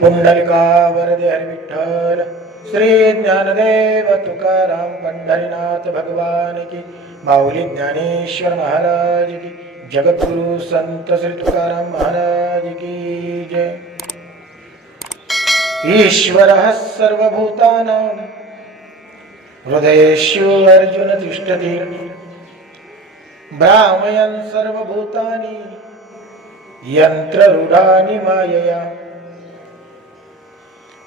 पुंडलिकावरदे हरि विठ्ठल श्री ज्ञानदेव तुकाराम पंढरीनाथ भगवान की माऊली ज्ञानेश्वर महाराज की जगद्गुरु संत श्री तुकाराम महाराज की जय। ईश्वरः सर्वभूतानां हृदयेषु अर्जुन तिष्ठति भ्रामयन् सर्वभूतानि यंत्ररूढानि मायया।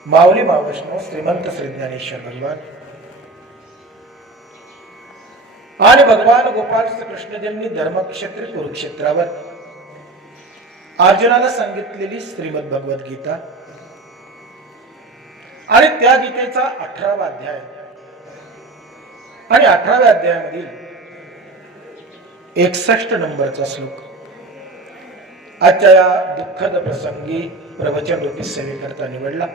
माऊली महावैष्णव श्रीमंत श्री ज्ञानेश्वर भगवान आणि भगवान गोपाल श्री कृष्णदेवनी धर्मक्षेत्र कुरुक्षेत्रावर अर्जुनाला सांगितलेली श्रीमद भगवत गीता आणि त्या गीतेचा 18वा अध्याय आणि 18व्या अध्यायामधील 61 नंबरचा श्लोक आजच्या या दुःखद प्रसंगी प्रवचन रूपी सेवेकरता निवडला।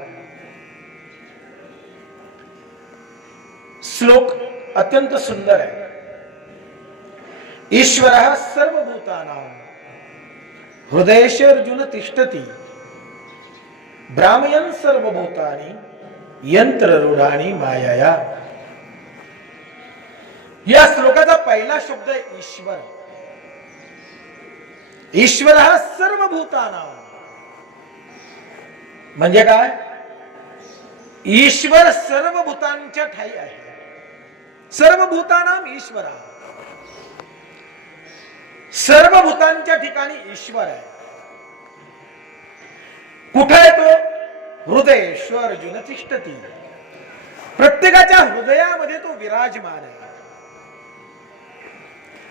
श्लोक अत्यंत सुंदर आहे। ईश्वरः सर्वभूतानां हृदयेषु अर्जुन तिष्ठति भ्रामयन् सर्वभूतानि यंत्ररूढानि मायया। या श्लोकाचा पहिला शब्द आहे ईश्वर। ईश्वरः सर्वभूतानां म्हणजे काय? ईश्वर सर्व भूतांच्या ठाई आहे। सर्व भूतानां ईश्वर, सर्व भूतांच्या ठिकाणी ईश्वर आहे। कुठे आहे तो? हृदयेषु अर्जुन तिष्ठति, प्रत्येकाच्या हृदयामध्ये तो विराजमान आहे।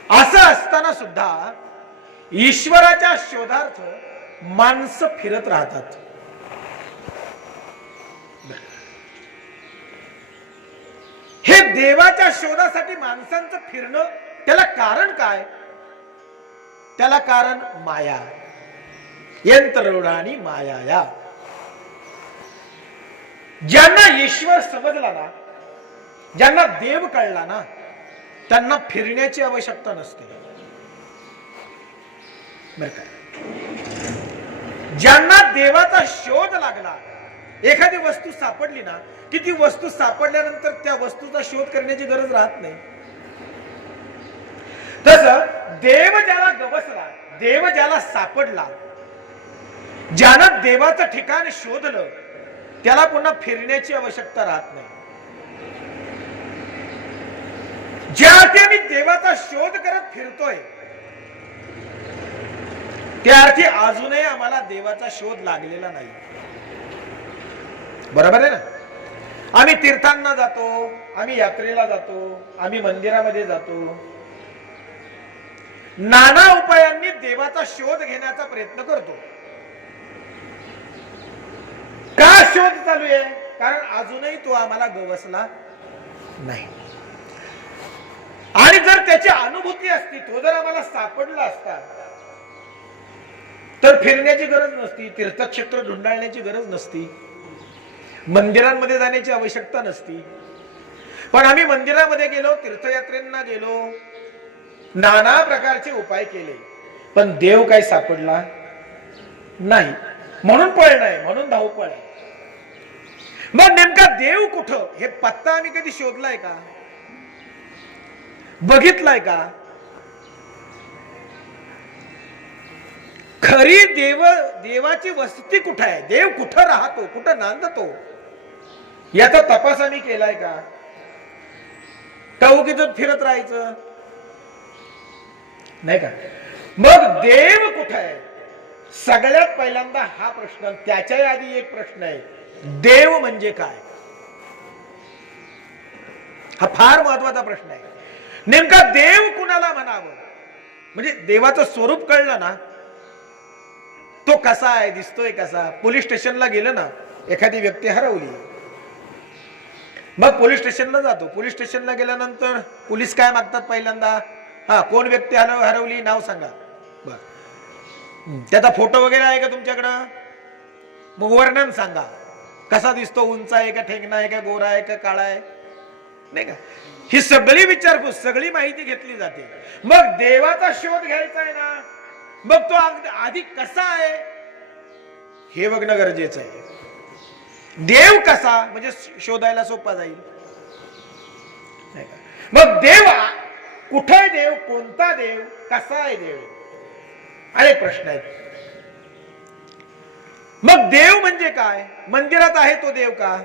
असं असताना सुद्धा ईश्वराच्या शोधार्थ माणसं फिरत राहतात। हे देवाच्या शोधासाठी माणसांचं फिरणं, त्याला कारण काय? त्याला कारण माया, यंत्ररूढानि मायाया। ज्यांना ईश्वर समजला ना, ज्यांना देव कळला ना, त्यांना फिरण्याची आवश्यकता नसते बर का। ज्यांना देवाचा शोध लागला, एखादी वस्तू सापडली ना की ती वस्तू सापडल्यानंतर त्या वस्तूचा शोध करण्याची गरज राहत नाही। तसं देव ज्याला गवसला, देव ज्याला सापडला, ज्यानं देवाचं ठिकाण शोधलं, त्याला पुन्हा फिरण्याची आवश्यकता राहत नाही। ज्या अर्थी देवाचा शोध करत फिरतोय, त्या अर्थी अजूनही आम्हाला देवाचा शोध लागलेला नाही। बरोबर आहे ना? आम्ही तीर्थांना जातो, आम्ही यात्रेला जातो, आम्ही मंदिरामध्ये जातो, नाना उपायांनी देवाचा शोध घेण्याचा प्रयत्न करतो। का शोध चालू आहे? कारण अजूनही तो आम्हाला गवसला नाही। आणि जर त्याची अनुभूती असती, तो जर आम्हाला सापडला असता, तर फिरण्याची गरज नसती, तीर्थक्षेत्र ढुंडाळण्याची गरज नसती, मंदिरांमध्ये जाण्याची आवश्यकता नसती। पण आम्ही मंदिरामध्ये गेलो, तीर्थयात्रेंना गेलो, नाना प्रकारचे उपाय केले, पण देव काही सापडला नाही, म्हणून पळणं आहे, म्हणून धावपळ आहे। मग नेमका देव कुठं, हे पत्ता आम्ही कधी शोधलाय का? बघितलाय का? खरी देवाची वस्ती कुठे आहे? देव कुठं राहतो, कुठं नांदतो, याचा तपास आम्ही केलाय का? टाऊकीतच फिरत राहायचं नाही का? मग देव कुठे आहे? सगळ्यात पहिल्यांदा हा प्रश्न, त्याच्या आधी एक प्रश्न आहे, देव म्हणजे काय? हा फार महत्वाचा प्रश्न आहे। नेमका देव कुणाला म्हणावं? म्हणजे देवाचं स्वरूप कळलं ना, तो कसा आहे, दिसतोय कसा? पोलीस स्टेशनला गेलं ना, एखादी व्यक्ती हरवली, मग पोलीस स्टेशनला जातो। पोलीस स्टेशनला गेल्यानंतर पोलीस काय मागतात पहिल्यांदा? हा, कोण व्यक्ती हरवली, नाव सांगा। बर, त्याचा फोटो वगैरे आहे का तुमच्याकडं? मग वर्णन सांगा, कसा दिसतो, उंच आहे का, ठेंगणा आहे का, गोरा आहे का, काळा आहे, नाही का? ही सगळी विचारपूस, सगळी माहिती घेतली जाते। मग देवाचा शोध घ्यायचा आहे ना, मग तो आधी कसा आहे हे बघणं गरजेचं आहे. देव कसा म्हणजे शोधायला सोपा जाईल. मग देव कुठे आहे, देव कोणता देव, कसा आहे देव, अनेक प्रश्न आहेत. मग देव म्हणजे काय, मंदिरात आहे तो देव का,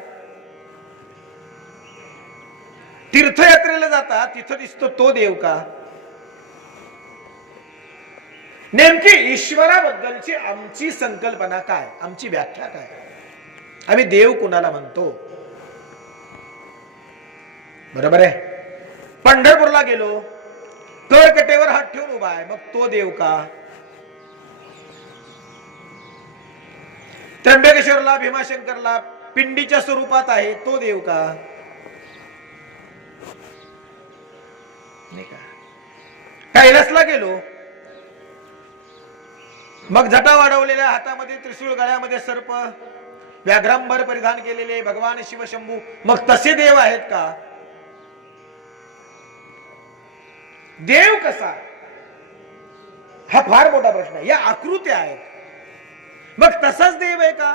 तीर्थयात्रेला जातात तिथं दिसतो तो देव का, नेमकी ईश्वराबद्दलची आमची संकल्पना काय, आमची व्याख्या काय, आम्ही देव कुणाला म्हणतो. बरोबर आहे. पंढरपूरला गेलो, कळकटेवर हात ठेवून उभा आहे, मग तो देव का. त्र्यंबकेश्वरला भीमाशंकरला पिंडीच्या स्वरूपात आहे, तो देव का. नाही का. कैलासला गेलो, मग जटा वाढवलेल्या, हातामध्ये त्रिशूळ, गळ्यामध्ये सर्प, व्याघ्रांबर परिधान केलेले भगवान शिवशंभू, मग तसे देव आहेत का. देव कसा, हा फार मोठा प्रश्न आहे. या आकृत्या आहेत, मग तसाच देव आहे का,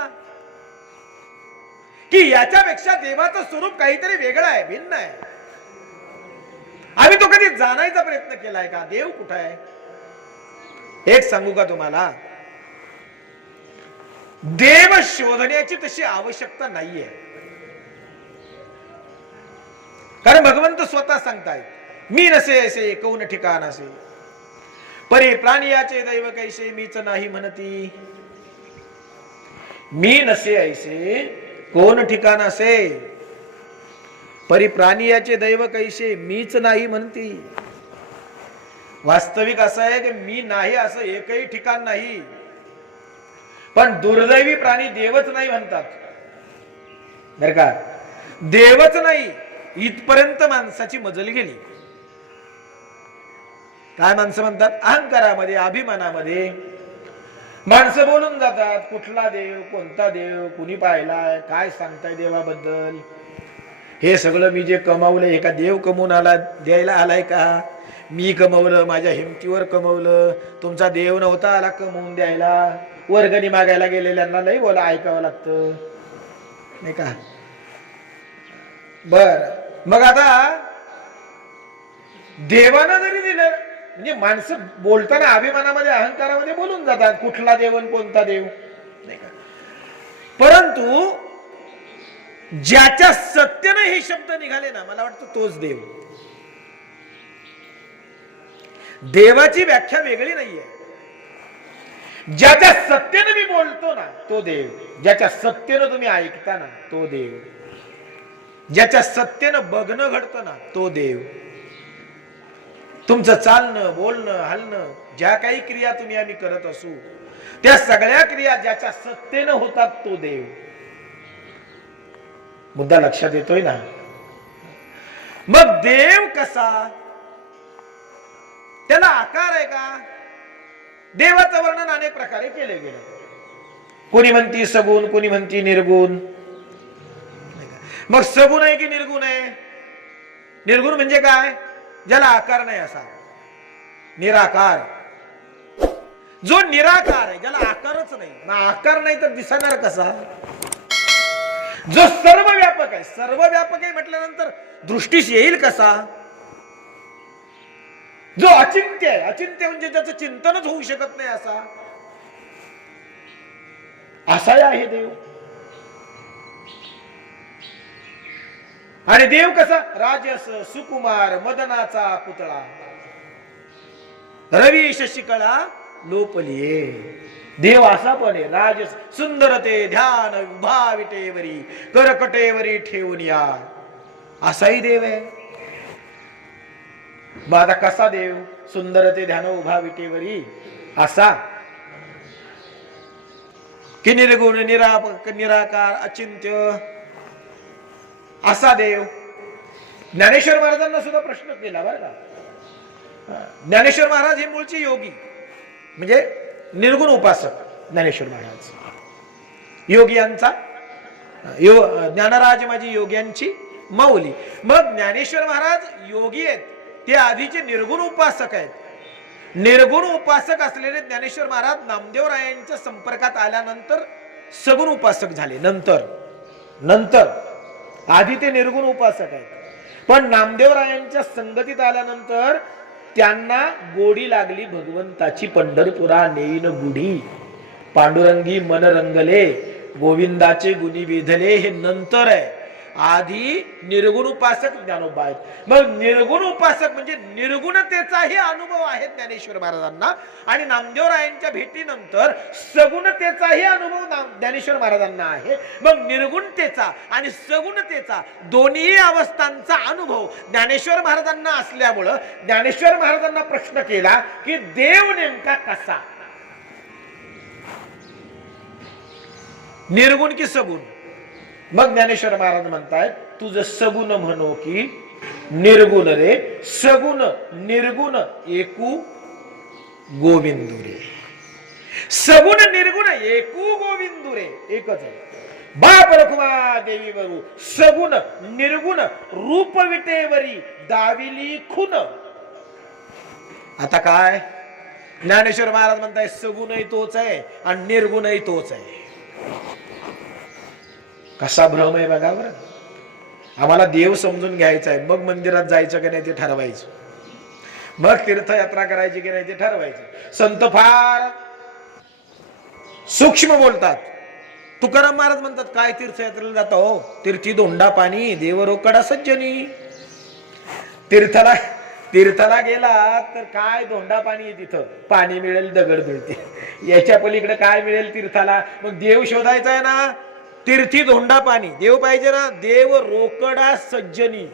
की याच्यापेक्षा देवाचं स्वरूप काहीतरी वेगळं आहे, भिन्न आहे. आम्ही तो कधी जाणायचा प्रयत्न केलाय का, देव कुठं आहे. एक सांगू का तुम्हाला, देव शोधण्याची तशी आवश्यकता नाहीये. कारण भगवंत स्वतः सांगतायत, मी नसे ऐसे कौन ठिकाण असे, परी प्राणियाचे दैव कैसे मीच नाही म्हणती. मी नसे ऐसे कोण ठिकाण असे, परी प्राणियाचे दैव कैसे मीच नाही म्हणती. वास्तविक असं आहे की मी नाही असं एकही ठिकाण नाही, पण दुर्दैवी प्राणी देवच नाही म्हणतात. बर का, देवच नाही इथपर्यंत माणसाची मजल गेली. काय माणसं म्हणतात, अहंकारामध्ये, अभिमानामध्ये माणसं बोलून जातात, कुठला देव, कोणता देव, कुणी पाहिलाय, काय सांगताय देवाबद्दल. हे सगळं मी जे कमावलं हे का देव कमवून आला, द्यायला आलाय का. मी कमवलं, माझ्या हिमतीवर कमवलं, तुमचा देव नव्हता आला कमवून द्यायला. वर्गणी मागायला गेलेल्यांना नाही बोला, ऐकावं लागतं नाही का. बर, मग आता देवानं जरी दिलं, म्हणजे माणसं बोलताना अभिमानामध्ये, अहंकारामध्ये बोलून जातात, कुठला देव आणि कोणता देव नाही का. परंतु ज्याच्या सत्याने हे शब्द निघाले ना, मला वाटतं तोच देव. देवाची व्याख्या वेगळी नाहीये. ज्याच्या सत्तेने मी बोलतो ना तो देव, ज्याच्या सत्तेनं तुम्ही ऐकता ना तो देव, ज्याच्या सत्तेनं बघणं घडतं ना तो देव. तुमचं चालणं, बोलणं, हलणं, ज्या काही क्रिया तुम्ही आम्ही करत असू, त्या सगळ्या क्रिया ज्याच्या सत्तेनं होतात तो देव. मुद्दा लक्षात येतोय ना. मग देव कसा, त्याला आकार आहे का. देवाचं वर्णन अनेक प्रकारे केले गेले. कोणी म्हणती सगुण, कोणी म्हणती निर्गुण. मग सगुण आहे की निर्गुण आहे. निर्गुण म्हणजे काय, ज्याला आकार नाही असा, निराकार. जो निराकार आहे, ज्याला आकारच नाही, मग आकार नाही तर दिसणार कसा. जो सर्वव्यापक आहे, सर्वव्यापक आहे म्हटल्यानंतर दृष्टीस येईल कसा. जो अचिंत्य आहे, अचिंत्य म्हणजे ज्याचं चिंतनच होऊ शकत नाही असा, असा आहे देव. आणि देव कसा, राजस, सुकुमार, मदनाचा पुतळा, रवी शशिकळा लोपलिये. देव असा पण आहे, राजस, सुंदरते ध्यान उभा विटेवरी, करकटेवरी ठेवून या, असाही देव आहे. मग आता कसा देव, सुंदरते ध्यान उभा विटेवरी असा, की निर्गुण, निराकार, अचिंत्य असा देव. ज्ञानेश्वर महाराजांना सुद्धा प्रश्न केला बरं का. ज्ञानेश्वर महाराज हे मूळचे योगी, म्हणजे निर्गुण उपासक. ज्ञानेश्वर महाराज योगियांचा ज्ञानराज माझी योग्यांची माऊली. मग ज्ञानेश्वर महाराज योगी आहेत, ते आधीचे निर्गुण उपासक आहेत. निर्गुण उपासक असलेले ज्ञानेश्वर महाराज नामदेवरायांच्या संपर्कात आल्यानंतर सगुण उपासक झाले. नंतर नंतर आधी ते निर्गुण उपासक आहेत, पण नामदेवरायांच्या संगतीत आल्यानंतर त्यांना गोडी लागली भगवंताची. पंढरपुरा नेईन गुढी, पांडुरंगी मन रंगले, गोविंदाचे गुणी वेधले, हे नंतर आहे. आधी निर्गुण उपासक ज्ञानोबा आहेत. मग निर्गुण उपासक म्हणजे निर्गुणतेचाही अनुभव आहे ज्ञानेश्वर महाराजांना, आणि नामदेवरायांच्या भेटीनंतर सगुणतेचाही अनुभव ज्ञानेश्वर महाराजांना आहे. मग निर्गुणतेचा आणि सगुणतेचा दोन्ही अवस्थांचा अनुभव ज्ञानेश्वर महाराजांना असल्यामुळं ज्ञानेश्वर महाराजांना प्रश्न केला की देव नेमका कसा, निर्गुण की सगुण? मग ज्ञानेश्वर महाराज म्हणतायत, तुझं सगुण म्हणो की निर्गुण रे, सगुण निर्गुण एकू गोविंदू रे. सगुण निर्गुण एकू गोविंदू रे, एकच आहे. बाप रखुमा देवी वरू सगुण निर्गुण रूप विटेवरी दाविली खून. आता काय ज्ञानेश्वर महाराज म्हणताय, सगुणही तोच आहे आणि निर्गुणही तोच आहे. कसा भ्रम आहे बघा बरं. आम्हाला देव समजून घ्यायचा आहे, मग मंदिरात जायचं की नाही ते ठरवायचं, मग तीर्थयात्रा करायची की नाही ते ठरवायचं. संत फार सूक्ष्म बोलतात. तुकाराम महाराज म्हणतात, काय तीर्थयात्रेला जाता हो, तीर्थी दोंडा पाणी देव रोकडा सज्जनी. तीर्थाला गेला तर काय दोंडा पाणी आहे, तिथं पाणी मिळेल, दगड मिळते, याच्या पलीकडे काय मिळेल तीर्थाला? मग देव शोधायचा आहे ना, तीर्थी धोंडा पाणी देव पाहिजे ना, देव रोकडा सज्जनी,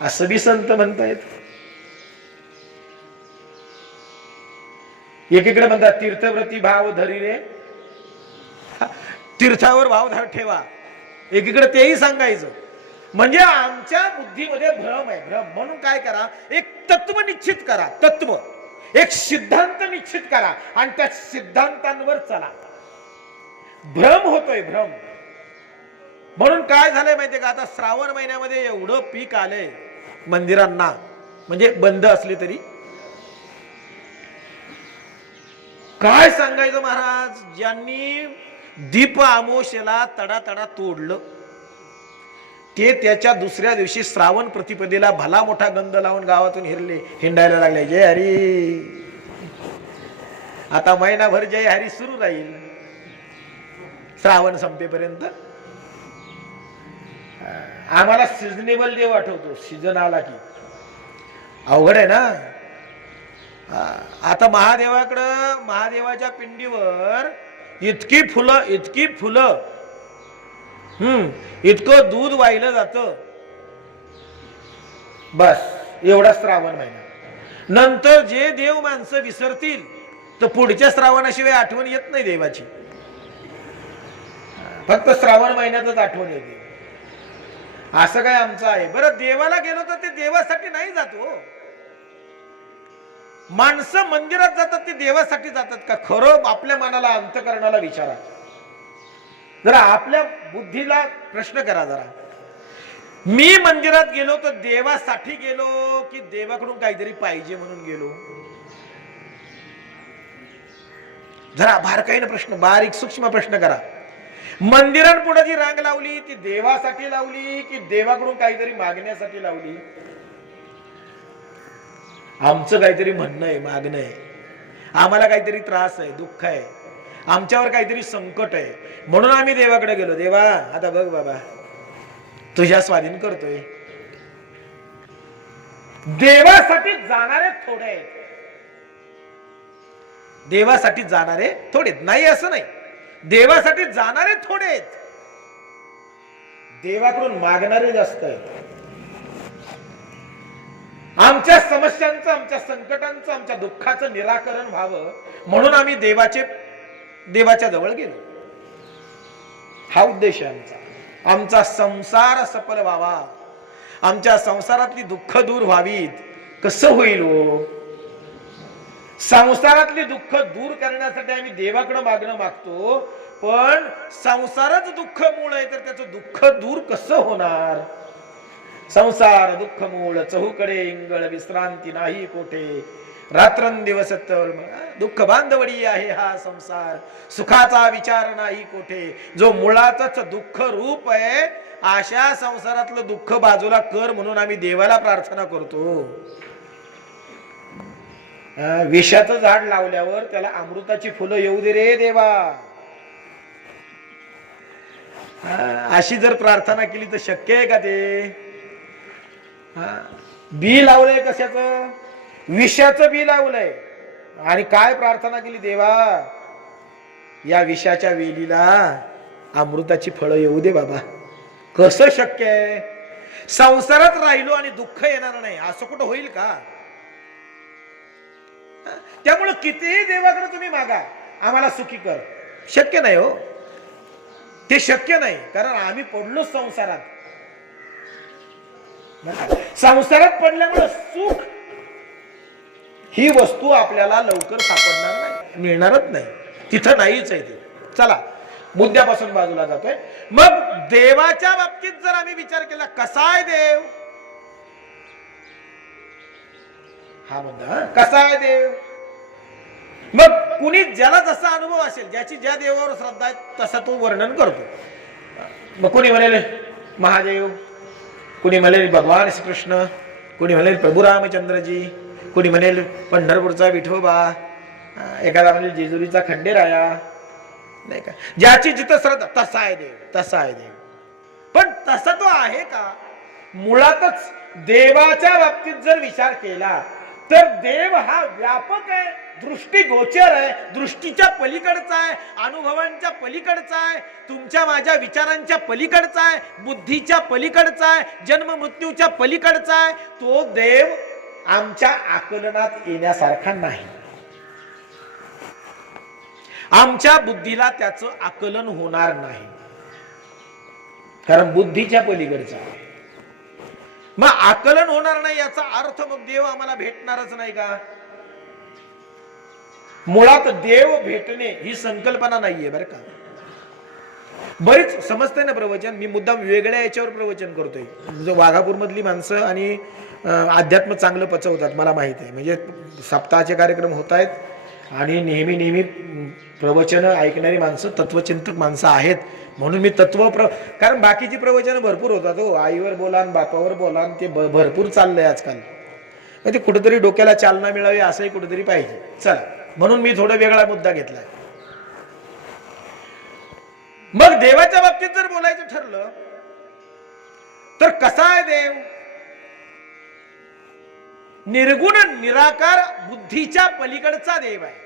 असं बी संत म्हणतायत. एकीकडे म्हणतात तीर्थव्रती भाव धरी रे, तीर्थावर भाव ठेवा, एकीकडे तेही सांगायचं. म्हणजे आमच्या बुद्धीमध्ये भ्रम आहे, भ्रम. म्हणून काय करा, एक तत्व निश्चित करा, तत्व, एक सिद्धांत निश्चित करा आणि त्या सिद्धांतांवर चला. भ्रम होतोय, भ्रम. म्हणून काय झालंय माहितीये का, आता श्रावण महिन्यामध्ये एवढं पीक आलंय मंदिरांना, म्हणजे बंद असले तरी. काय सांगायचं महाराज, ज्यांनी दीप आमोशेला तडा तडा तोडलं ते त्याच्या दुसऱ्या दिवशी श्रावण प्रतिपदेला भला मोठा गंध लावून गावातून हिंडायला लागले. जय हरी. आता महिनाभर जय हरी सुरू राहील श्रावण संपेपर्यंत. आम्हाला सिजनेबल देव आठवतो, सीजन आला की. अवघड आहे ना. आता महादेवाकडं, महादेवाच्या पिंडीवर इतकी फुलं, इतकी फुलं, इतकं दूध वाहिलं जातं. बस एवढा श्रावण महिना. नंतर जे देव माणसं विसरतील तर पुढच्या श्रावणाशिवाय आठवण येत नाही देवाची. फक्त श्रावण महिन्यातच आठवण येते. असं काय आमचं आहे? बरं, देवाला गेलो तर ते देवासाठी नाही जातो. माणसं मंदिरात जातात ते देवासाठी जातात का? खरं आपल्या मनाला, अंतकरणाला विचारा जरा, आपल्या बुद्धीला प्रश्न करा जरा. मी मंदिरात गेलो तर देवासाठी गेलो की देवाकडून काहीतरी पाहिजे म्हणून गेलो? जरा बारकाईने प्रश्न, बारीक सूक्ष्म प्रश्न करा. मंदिरांपुढे जी रांग लावली ती देवासाठी लावली की देवाकडून काहीतरी मागण्यासाठी लावली? आमचं काहीतरी म्हणणं आहे, मागणं आहे. आम्हाला काहीतरी त्रास आहे, दुःख आहे, आमच्यावर काहीतरी संकट आहे, म्हणून आम्ही देवाकडे गेलो. देवा आता बघ बाबा, तुझ्या स्वाधीन करतोय. देवासाठी जाणारे थोडे आहेत, देवासाठी जाणारे थोडे नाही असं नाही, देवासाठी जाणारे थोडे आहेत, देवाकडून मागणारे जास्त आहेत. आमच्या समस्यांचं, आमच्या संकटांचं, आमच्या दुःखाचं निराकरण व्हावं म्हणून आम्ही देवाच्या जवळ गेलो. हा उद्देश आहे आमचा. आमचा संसार सफल व्हावा, आमच्या संसारातली दुःख दूर व्हावीत. कसं होईल हो? संसारातली दुःख दूर करण्यासाठी आम्ही देवाकडे मागणं मागतो, पण संसारच दुःख मूळ आहे तर त्याचं दुःख दूर कसं होणार? संसार दुःख मूळ, चहूकडे इंगळ, विश्रांती नाही कोठे. रात्रंदिवस दुःख बांधवडी आहे हा संसार, सुखाचा विचार नाही कोठे. जो मुळातच दुःख रूप आहे, अशा संसारातलं दुःख बाजूला कर म्हणून आम्ही देवाला प्रार्थना करतो. विषाचं झाड लावल्यावर त्याला अमृताची फुलं येऊ दे रे देवा, अशी जर प्रार्थना केली तर शक्य आहे का ते? बी लावलंय कशाचं? विषाचं बी लावलंय, आणि काय प्रार्थना केली? देवा या विषाच्या वेलीला अमृताची फळं येऊ दे बाबा. कसं शक्य आहे? संसारात राहिलो आणि दुःख येणार नाही असं कुठं होईल का? त्यामुळे कितीही देवाकडे तुम्ही मागा, आम्हाला सुखी कर, शक्य नाही हो. ते शक्य नाही, कारण आम्ही पडलो संसारात. संसारात पडल्यामुळे सुख ही वस्तू आपल्याला लवकर सापडणार नाही, मिळणारच नाही, तिथं नाहीच आहे ते. चला मुद्द्यापासून बाजूला जातोय. मग देवाच्या बाबतीत जर आम्ही विचार केला, कसा आहे देव, हा मुद्दा कसा आहे देव. मग कुणी ज्याला जसा अनुभव असेल, ज्याची ज्या देवावर श्रद्धा आहे तसा तो वर्णन करतो. मग कोणी म्हणेल महादेव, कोणी म्हणेल भगवान श्रीकृष्ण, कोणी म्हणेल प्रभू रामचंद्रजी, कोणी म्हणेल पंढरपूरचा विठोबा, एखादा म्हणेल जेजुरीचा खंडेराया, नाही का. ज्याची जिथं श्रद्धा तसा आहे देव, तसा आहे देव. पण तसा तो आहे का? मुळातच देवाच्या बाबतीत जर विचार केला तर देव हा व्यापक आहे, दृष्टीगोचर आहे, दृष्टीच्या पलीकडचा आहे, अनुभवांच्या पलीकडचा आहे, तुमच्या माझ्या विचारांच्या पलीकडचा आहे, बुद्धीच्या पलीकडचा आहे, जन्म मृत्यूच्या पलीकडचा आहे. तो देव आमच्या आकलनात येण्यासारखा नाही. आमच्या बुद्धीला त्याचं आकलन होणार नाही, कारण बुद्धीच्या पलीकडचा आहे. मग आकलन होणार नाही याचा अर्थ मग देव आम्हाला भेटणारच नाही का? मुळात देव भेटणे ही संकल्पना नाहीये बरं का. बरीच समजते ना प्रवचन, मी मुद्दाम वेगळ्या याच्यावर प्रवचन करतोय. जो वाघापूर मधली माणसं आणि अध्यात्म चांगलं पचवतात मला माहित आहे. म्हणजे सप्ताहाचे कार्यक्रम होत आहेत आणि नेहमी नेहमी प्रवचन ऐकणारी माणसं तत्वचिंतक माणसं आहेत, म्हणून मी कारण बाकीची प्रवचनं भरपूर होतात हो, आईवर बोला, बापावर बोला, ते भरपूर चाललंय आजकाल. ते कुठेतरी डोक्याला चालना मिळावी असंही कुठेतरी पाहिजे. चला, म्हणून मी थोडा वेगळा मुद्दा घेतलाय. मग देवाच्या बाबतीत जर बोलायचं ठरलं तर कसा आहे देव? निर्गुण निराकार बुद्धीच्या पलीकडचा देव आहे.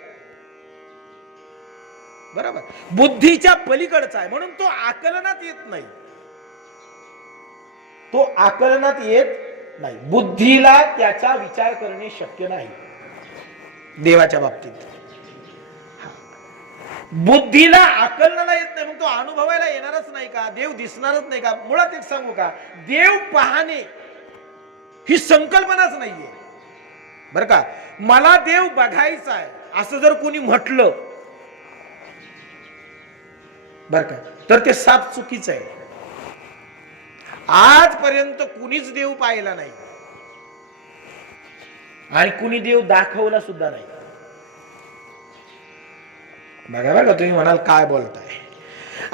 बरोबर, बुद्धीच्या पलीकडचा आहे, म्हणून तो आकलनात येत नाही. तो आकलनात येत नाही. बुद्धीला त्याचा विचार करणे शक्य नाही देवाच्या बाबतीत. बुद्धीला आकलनाला येत नाही, मग तो अनुभवायला येणारच नाही का? देव दिसणारच नाही का? मुळात एक सांगू का, देव पाहणे ही संकल्पनाच नाहीये बर का. मला देव बघायचा आहे असं जर कोणी म्हटलं बर का, तर ते साप चुकीचं आहे. आजपर्यंत कुणीच देव पाहिला नाही आणि कुणी देव दाखवला सुद्धा नाही. बघा बघा, तुम्ही म्हणाल काय बोलताय,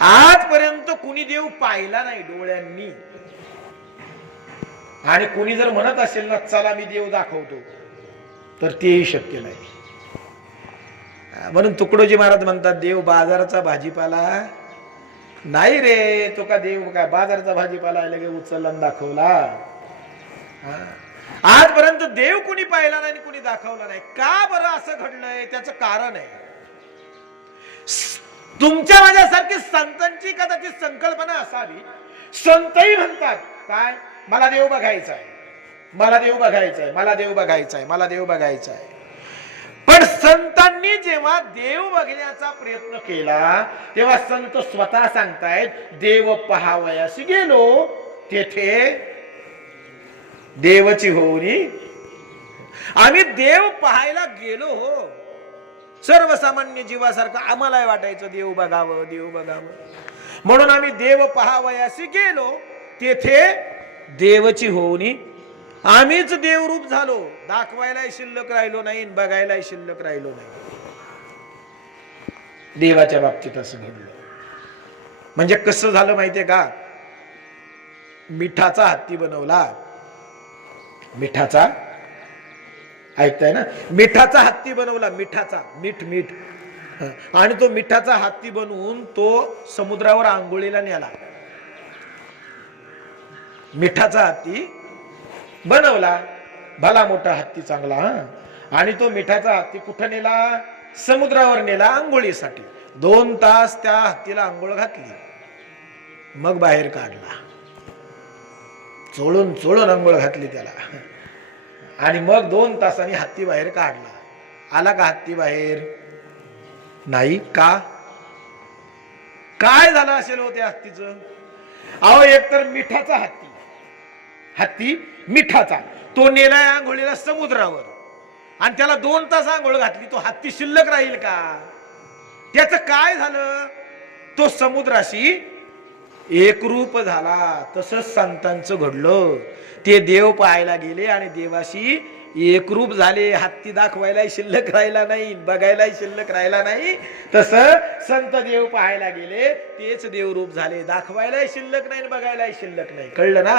आजपर्यंत कुणी देव पाहिला नाही डोळ्यांनी. आणि कुणी जर म्हणत असेल ना चला मी देव दाखवतो, तर तेही शक्य नाही. म्हणून तुकडोजी महाराज म्हणतात देव बाजाराचा भाजीपाला नाही रे. तो का देव काय बाजाराचा भाजीपाला लगे उचलला दाखवला? आजपर्यंत देव कुणी पाहिला नाही, कुणी दाखवला नाही. का बरं असं घडलंय? त्याचं कारण आहे, तुमच्या माझ्यासारखी संतांची कदाचित संकल्पना असावी. संतही म्हणतात काय, मला देव बघायचा आहे, मला देव बघायचा आहे, मला देव बघायचा आहे, मला देव बघायचा आहे. पण संतांनी जेव्हा देव बघण्याचा प्रयत्न केला तेव्हा संत स्वतः सांगतायत देव पहावयासी गेलो तेथे देवची होरी. आम्ही देव पाहायला गेलो हो, सर्वसामान्य जीवासारखं आम्हाला वाटायचं देव बघावं, देव बघावं, म्हणून आम्ही देव पहावयासी गेलो तेथे देवची होऊनी आम्हीच देवरूप झालो, दाखवायला शिल्लक राहिलो नाही, बघायला शिल्लक राहिलो नाही. देवाच्या बाबतीत असं घडलं. म्हणजे कसं झालं माहितीये का? मिठाचा हत्ती बनवला. मिठाचा, ऐकताय ना, मिठाचा हत्ती बनवला. मिठाचा, मीठ मीठ, आणि तो मिठाचा हत्ती बनवून तो समुद्रावर आंघोळीला नेला. मिठाचा हत्ती बनवला, भला मोठा हत्ती चांगला. आणि तो मिठाचा हत्ती कुठं नेला? समुद्रावर नेला आंघोळीसाठी. 2 तास त्या हत्तीला आंघोळ घातली, मग बाहेर काढला. चोळून चोळून आंघोळ घातली त्याला, आणि मग 2 तासांनी हत्ती बाहेर काढला. आला का हत्ती बाहेर? नाही. का? काय झालं असेल होत्या हत्तीचं? अहो, एकतर मिठाचा हत्ती, हत्ती मिठाचा, तो नेलाय आंघोळीला समुद्रावर, आणि त्याला 2 तास आंघोळ घातली. तो हत्ती शिल्लक राहील का? त्याचं काय झालं? तो समुद्राशी एकरूप झाला. तसंच संतांचं घडलं. ते देव पाहायला गेले आणि देवाशी एकरूप झाले. हत्ती दाखवायला शिल्लक राहिला नाही, बघायला शिल्लक राहिला नाही. तसं संत देव पाहायला गेले, तेच देवरूप झाले. दाखवायला शिल्लक नाही, बघायला शिल्लक नाही. कळलं ना?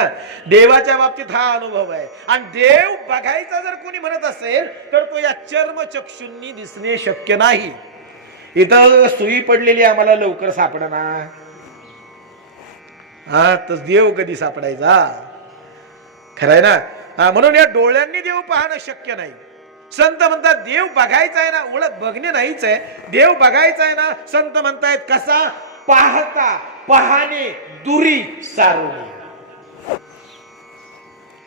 देवाच्या बाबतीत हा अनुभव आहे. आणि देव बघायचा जर कोणी म्हणत असेल तर तो या चर्मचक्षुंनी दिसणे शक्य नाही. इथं सुई पडलेली आम्हाला लवकर सापडणार, हा, तर देव कधी सापडायचा? खरंय ना? म्हणून या डोळ्यांनी देव पाहणं शक्य नाही. संत म्हणतात देव बघायचा आहे ना, ओळख बघणे नाहीच आहे, देव बघायचा आहे ना. संत म्हणतायत कसा? पाहता पाहणे दुरी सारोनी.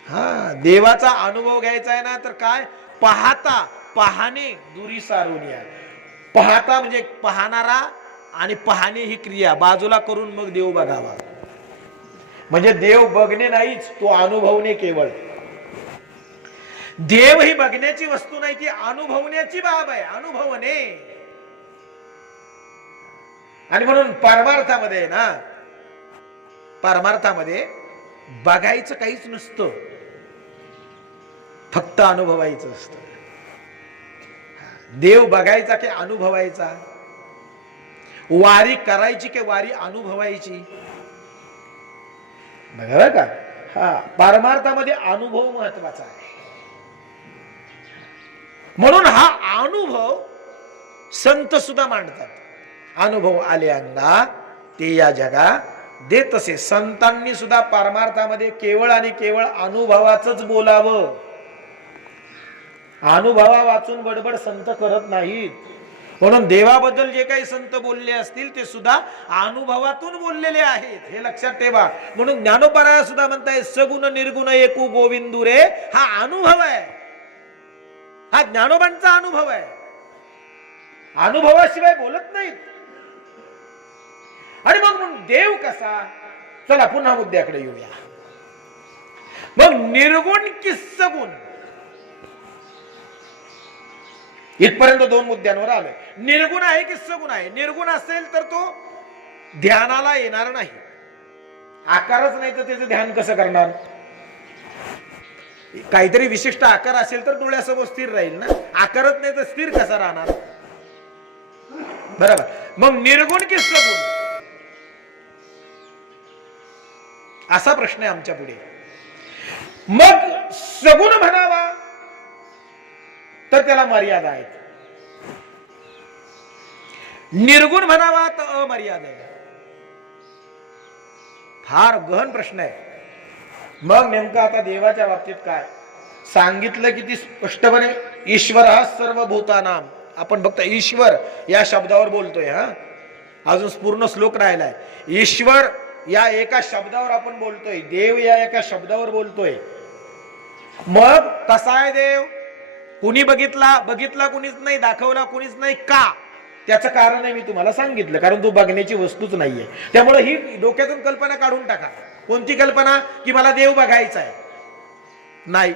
हा, देवाचा अनुभव घ्यायचा आहे ना, तर काय? पाहता पाहणे दुरी सारोनी. पाहता म्हणजे पाहणारा, आणि पाहणे ही क्रिया बाजूला करून मग देव बघावा. म्हणजे देव बघणे नाहीच, तो अनुभवणे केवळ. देव ही बघण्याची वस्तू नाही, ती अनुभवण्याची बाब आहे, अनुभवणे. आणि म्हणून परमार्थामध्ये ना, परमार्थामध्ये बघायचं काहीच नसतं, फक्त अनुभवायचं असतं. देव बघायचा की अनुभवायचा? वारी करायची की वारी अनुभवायची? बघा का? हा, परमार्थामध्ये अनुभव महत्वाचा आहे. म्हणून हा अनुभव संत सुद्धा मांडतात. अनुभव आले अंगा ते या जगा देतसे. संतांनी सुद्धा परमार्थामध्ये केवळ आणि केवळ अनुभवाचंच बोलावं. अनुभवा वाचून बडबड संत करत नाहीत. म्हणून देवाबद्दल जे काही संत बोलले असतील ते सुद्धा अनुभवातून बोललेले आहेत, हे लक्षात ठेवा. म्हणून ज्ञानोबा सुद्धा म्हणताय सगुण निर्गुण एकू गोविंदू रे. हा अनुभव आहे, हा ज्ञानोबांचा अनुभव आहे. अनुभवाशिवाय बोलत नाहीत. आणि मग देव कसा? चला पुन्हा मुद्द्याकडे येऊया. मग निर्गुण की सगुण, इथपर्यंत 2 मुद्द्यांवर आलोय. निर्गुण आहे की सगुण आहे? निर्गुण असेल तर तो ध्यानाला येणार नाही. आकारच नाही तर त्याचं ध्यान कसं करणार? काहीतरी विशिष्ट आकार असेल तर डोळ्यासमोर स्थिर राहील ना. आकारच नाही तर स्थिर कसा राहणार? बरोबर. मग निर्गुण की सगुण असा प्रश्न आहे आमच्या पुढे. मग सगुण म्हणावा तर त्याला मर्यादा आहेत, निर्गुण म्हणावा तर अमर्यादा आहे. फार गहन प्रश्न आहे. मग नेमकं आता देवाच्या बाबतीत काय सांगितलं किती स्पष्टपणे? ईश्वर हा सर्वभूतानाम. आपण फक्त ईश्वर या शब्दावर बोलतोय, हा, अजून पूर्ण श्लोक राहिलाय. ईश्वर या एका शब्दावर आपण बोलतोय, देव या एका शब्दावर बोलतोय. मग कसा आहे देव? कुणी बघितला? बघितला कुणीच नाही, दाखवला कुणीच नाही. का? त्याचं कारण आहे मी तुम्हाला सांगितलं, कारण तो बघण्याची वस्तूच नाहीये. त्यामुळे ही डोक्यातून कल्पना काढून टाका. कोणती कल्पना? की मला देव बघायचा आहे. नाही,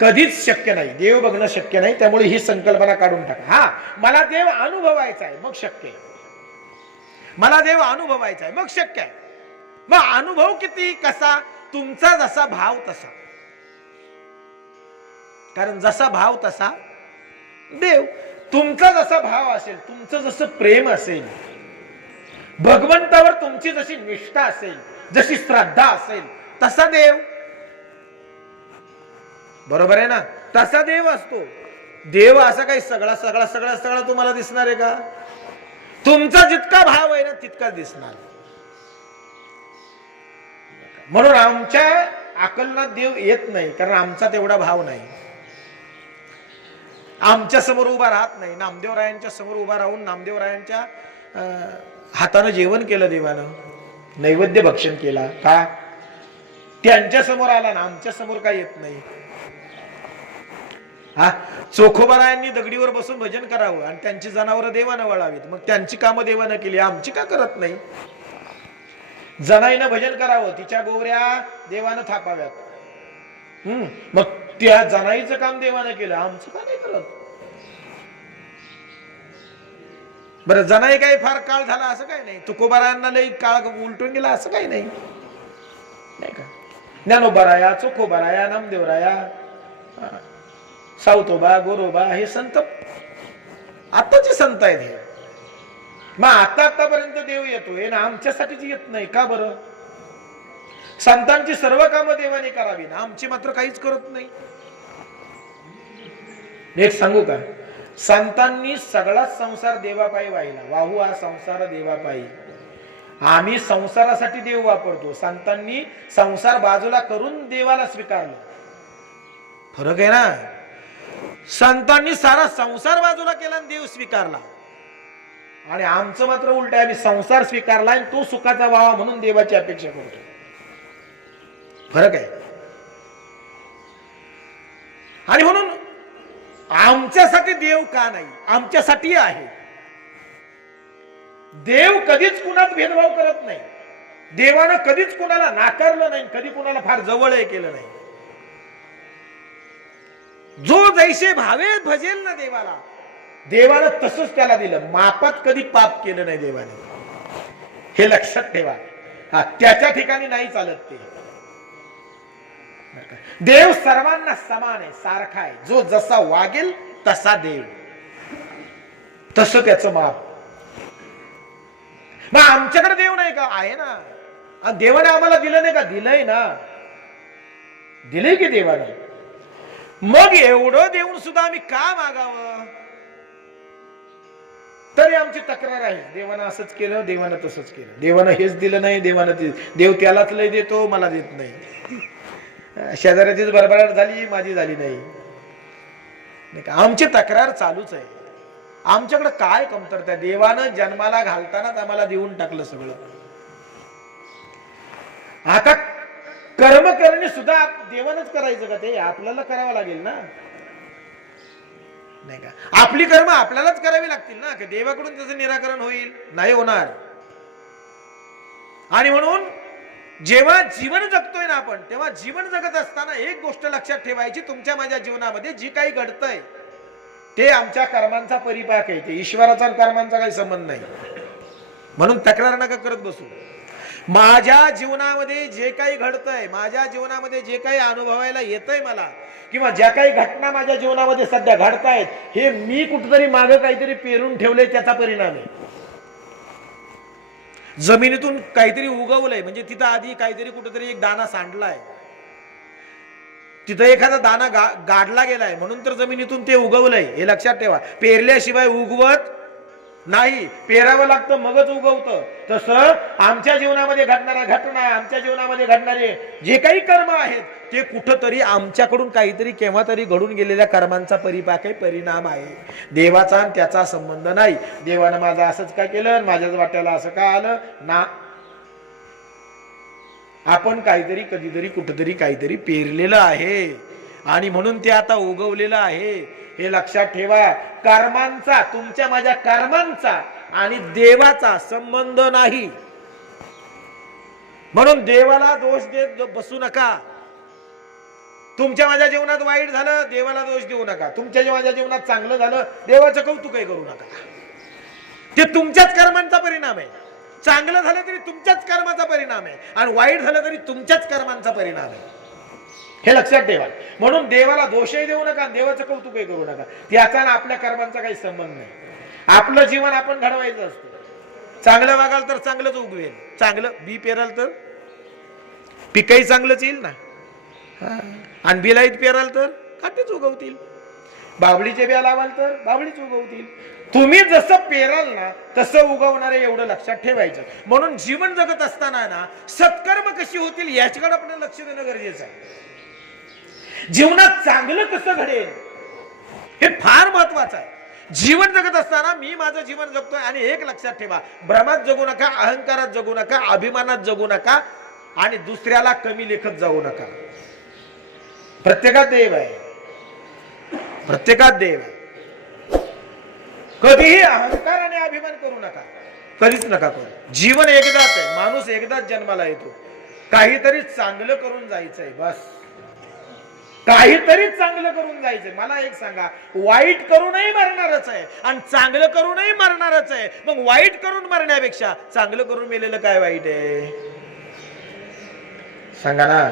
कधीच शक्य नाही, देव बघणं शक्य नाही. त्यामुळे ही संकल्पना काढून टाका. हा, मला देव अनुभवायचा आहे, मग शक्य आहे. मला देव अनुभवायचा आहे, मग शक्य आहे. मग अनुभव किती? कसा? तुमचा जसा भाव तसा, कारण जसा भाव तसा देव. तुमचा जसा भाव असेल, तुमचं जसं प्रेम असेल, भगवंतावर तुमची जशी निष्ठा असेल, जशी श्रद्धा असेल, तसा देव. बरोबर आहे ना? तसा देव असतो. देव असा काही सगळा सगळा सगळा सगळा तुम्हाला दिसणार आहे का? तुमचा जितका भाव आहे ना तितका दिसणार. म्हणून आमच्या आकलनात देव येत नाही, कारण आमचा तेवढा भाव नाही. आमच्या समोर उभा राहत नाही. नामदेवरायांच्या समोर उभा राहून नामदेवरायांच्या हातानं जेवण केलं देवानं, नैवेद्य भक्षण केला का? त्यांच्या समोर आला ना, आमच्या समोर काय येत नाही. हा, चोखोबारायांनी दगडीवर बसून भजन करावं आणि त्यांची जनावरं देवानं वळावीत, मग त्यांची कामं देवानं केली, आमची का करत नाही? जनाईनं भजन करावं, तिच्या गोवऱ्या देवानं थापाव्यात, मग त्या जनाईचं काम देवानं केलं, आमचं का नाही करत? बरं, जनाई काही फार काळ झाला असं काही नाही, तुकोबारायांना लई काळ उलटून गेला असं काही नाही, नाही का? ज्ञानोबाराया, चोखोबाराया, नामदेवराया, सावतोबा, गोरोबा हे संत आताचे संत आहेत. हे मग आतापर्यंत देव येतोय ना, आमच्यासाठीच येत नाही का बरं? संतांची सर्व कामं देवाने करावी ना, आमची मात्र काहीच करत नाही. एक सांगू का? संतांनी सगळा संसार देवापायी वाहिला. वाहू हा संसार देवापायी. आम्ही संसारासाठी देव वापरतो, संतांनी संसार बाजूला करून देवाला स्वीकारलं. फरक आहे ना. संतांनी सारा संसार बाजूला केला आणि देव स्वीकारला, आणि आमचं मात्र उलट आहे. आम्ही संसार स्वीकारला आणि तो सुखाचा व्हावा म्हणून देवाची अपेक्षा करतो. फरक आहे. आणि म्हणून आमच्यासाठी देव का नाही? आमच्यासाठी आहे. देव कधीच कुणात भेदभाव करत नाही. देवानं कधीच कुणाला नाकारलं नाही, कधी कुणाला फार जवळ केलं नाही. जो जैसे भावे भजेल ना देवाला, देवानं तसंच त्याला दिलं. मापात कधी पाप केलं नाही देवाने, हे लक्षात ठेवा. त्याच्या ठिकाणी नाही चालत ते. देव सर्वांना समान आहे, सारखा आहे. जो जसा वागेल तसा देव, तसं त्याचं माप. मग आमच्याकडे देव नाही का? आहे ना. देवाने आम्हाला दिलं नाही का? दिलंय ना. दिलंय की देवाने. मग एवढं देऊन सुद्धा आम्ही का मागावं? तरी आमची तक्रार आहे, देवानं असंच केलं, देवानं तसंच केलं, देवानं हेच दिलं नाही, देवानं देव त्यालाच लय देतो, मला देत नाही. शेजाऱ्याचीच भरभराट झाली, माझी झाली नाही. आमची तक्रार चालूच आहे. आमच्याकडे काय कमतरता? देवानं जन्माला घालतानाच आम्हाला देऊन टाकलं सगळं. आता कर्म करणे सुद्धा देवानच करायचं का? ते आपल्याला करावं लागेल ना, नाही का? आपली कर्म आपल्यालाच करावी लागतील ना. देवाकडून त्याचं निराकरण होईल? नाही होणार. आणि म्हणून जेव्हा जीवन जगतोय ना आपण, तेव्हा जीवन जगत असताना एक गोष्ट लक्षात ठेवायची, तुमच्या माझ्या जीवनामध्ये जी काही घडतंय ते आमच्या कर्मांचा परिपाक आहे. ते ईश्वराचा कर्मांचा काही संबंध नाही. म्हणून तक्रार नका करत बसू. माझ्या जीवनामध्ये जे काही घडतंय, माझ्या जीवनामध्ये जे काही अनुभवायला येतंय मला, किंवा ज्या काही घटना माझ्या जीवनामध्ये सध्या घडतायत, हे मी कुठेतरी मागे काहीतरी पेरून ठेवलंय, त्याचा परिणाम आहे. जमिनीतून काहीतरी उगवलंय म्हणजे तिथं आधी काहीतरी कुठेतरी एक दाना सांडलाय, तिथं एखादा दाना गाडला गेलाय, म्हणून तर जमिनीतून ते उगवलंय. हे लक्षात ठेवा. पेरल्याशिवाय उगवत नाही, पेरावं लागतं मगच उगवतं. तसं आमच्या जीवनामध्ये घडणाऱ्या घटना, आमच्या जीवनामध्ये घडणारे जे काही कर्म आहेत, ते कुठंतरी आमच्याकडून काहीतरी केव्हा तरी घडून गेलेल्या कर्मांचा परिपाक आहे, परिणाम आहे. देवाचा आणि त्याचा संबंध नाही. देवानं माझं असंच काय केलं, माझ्याच वाट्याला असं का आलं ना. आपण काहीतरी कधीतरी कुठंतरी काहीतरी पेरलेलं आहे, आणि म्हणून ते आता उगवलेलं आहे. हे लक्षात ठेवा. कर्मांचा, तुमच्या माझ्या कर्मांचा आणि देवाचा संबंध नाही. म्हणून देवाला दोष देत बसू नका. तुमच्या माझ्या जीवनात वाईट झालं, देवाला दोष देऊ नका. तुमच्या माझ्या जीवनात चांगलं झालं, देवाचं कौतुकही करू नका. ते तुमच्याच कर्मांचा परिणाम आहे. चांगलं झालं तरी तुमच्याच कर्माचा परिणाम आहे आणि वाईट झालं तरी तुमच्याच कर्मांचा परिणाम आहे, हे लक्षात ठेवा. म्हणून देवाला दोषही देऊ नका, देवाचं कौतुकही करू नका. त्याचा ना आपल्या कर्मांचा काही संबंध नाही. आपलं जीवन आपण घडवायचं असतं. चांगलं वागाल तर चांगलंच उगवेल, चांगलं बी पेराल तर पिकही चांगलंच येईल ना. आणि बिलाईत पेराल तर काटेच उगवतील, बाबळीचे बिया लावाल तर बाबळीच उगवतील. तुम्ही जसं पेराल ना तसं उगवणार आहे, एवढं लक्षात ठेवायचं. म्हणून जीवन जगत असताना ना सत्कर्म कशी होतील याच्याकडे आपण लक्ष देणं गरजेचं आहे. जीवनात चांगलं कसं घडेल हे फार महत्वाचं आहे. जीवन जगत असताना मी माझं जीवन जगतोय आणि एक लक्षात ठेवा, भ्रमात जगू नका, अहंकारात जगू नका, अभिमानात जगू नका आणि दुसऱ्याला कमी लेखत जाऊ नका. प्रत्येकात देव आहे, प्रत्येकात देव आहे. कधीही अहंकार आणि अभिमान करू नका, कधीच नका करू. जीवन एकदाच आहे, माणूस एकदाच जन्माला येतो. काहीतरी चांगलं करून जायचंय, बस काहीतरी चांगलं करून जायचंय. मला एक सांगा, वाईट करूनही मरणारच आहे आणि चांगलं करूनही मरणारच आहे. मग वाईट करून मरण्यापेक्षा चांगलं करून मेलेलं काय वाईट आहे? सांगा ना.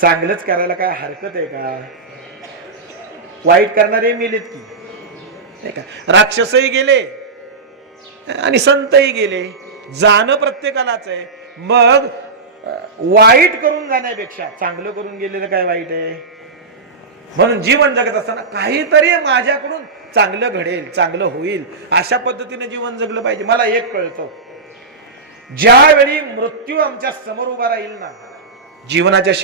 चांगलंच करायला काय हरकत आहे का? वाईट करणारे मेलेत की नाही का? राक्षसही गेले आणि संतही गेले, जाणं प्रत्येकालाच आहे. मग वाईट करून जाण्यापेक्षा चांगलं करून गेलेलं काय वाईट आहे? म्हणून जीवन जगत असताना काहीतरी माझ्याकडून चांगलं घडेल, चांगलं होईल, अशा पद्धतीने जीवन जगलं पाहिजे. मला एक कळतं, ज्यावेळी मृत्यू आमच्या समोर उभा राहील ना, जीवनाच्या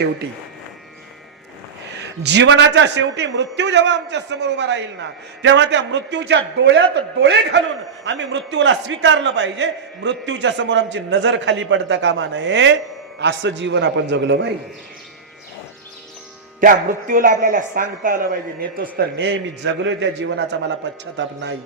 शेवटी मृत्यू जेव्हा आमच्या समोर उभा राहील ना, तेव्हा त्या मृत्यूच्या डोळ्यात डोळे घालून आम्ही मृत्यूला स्वीकारलं पाहिजे. मृत्यूच्या समोर आमची नजर खाली पडता कामा नये, असं जीवन आपण जगलं पाहिजे. त्या मृत्यूला आपल्याला सांगता आलं पाहिजे, नेतोच तर ने, मी जगलोय त्या जीवनाचा मला पश्चाताप नाही.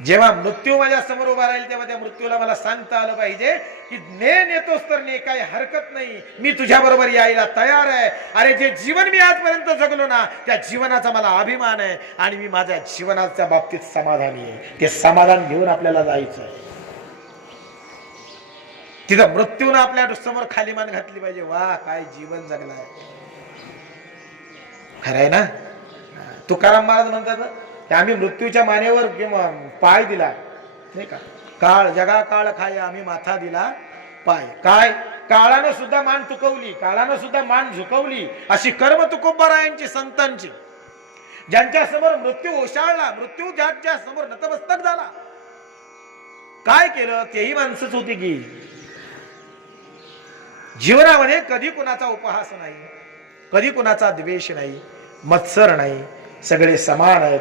जेव्हा मृत्यू माझ्या समोर उभा राहील तेव्हा त्या मृत्यूला मला सांगता आलं पाहिजे की नेतोस तर ने, काही हरकत नाही, मी तुझ्या बरोबर यायला तयार आहे. अरे जे जीवन मी आजपर्यंत जगलो ना, त्या जीवनाचा मला अभिमान आहे आणि मी माझ्या जीवनाच्या बाबतीत समाधानी आहे. ते समाधान घेऊन आपल्याला जायचं आहे. तिथं मृत्यूनं आपल्या समोर खाली मान घातली पाहिजे, वा काय जीवन जगलाय. खरंय ना. तुकाराम महाराज म्हणतात, आम्ही मृत्यूच्या मानेवर पाय दिला नाही का, काळ जगा काळ खाय आम्ही माथा दिला पाय. काय काळानं सुद्धा मान तुकवली, काळानं सुद्धा मान झुकवली. अशी कर्म तुकोबारायांची, संतांची, ज्यांच्या समोर मृत्यू ओशाळला, मृत्यू ज्यांच्या समोर नतमस्तक झाला, काय केलं? तेही माणसंच होती की. जीवनामध्ये कधी कुणाचा उपहास नाही, कधी कुणाचा द्वेष नाही, मत्सर नाही, सगळे समान आहेत,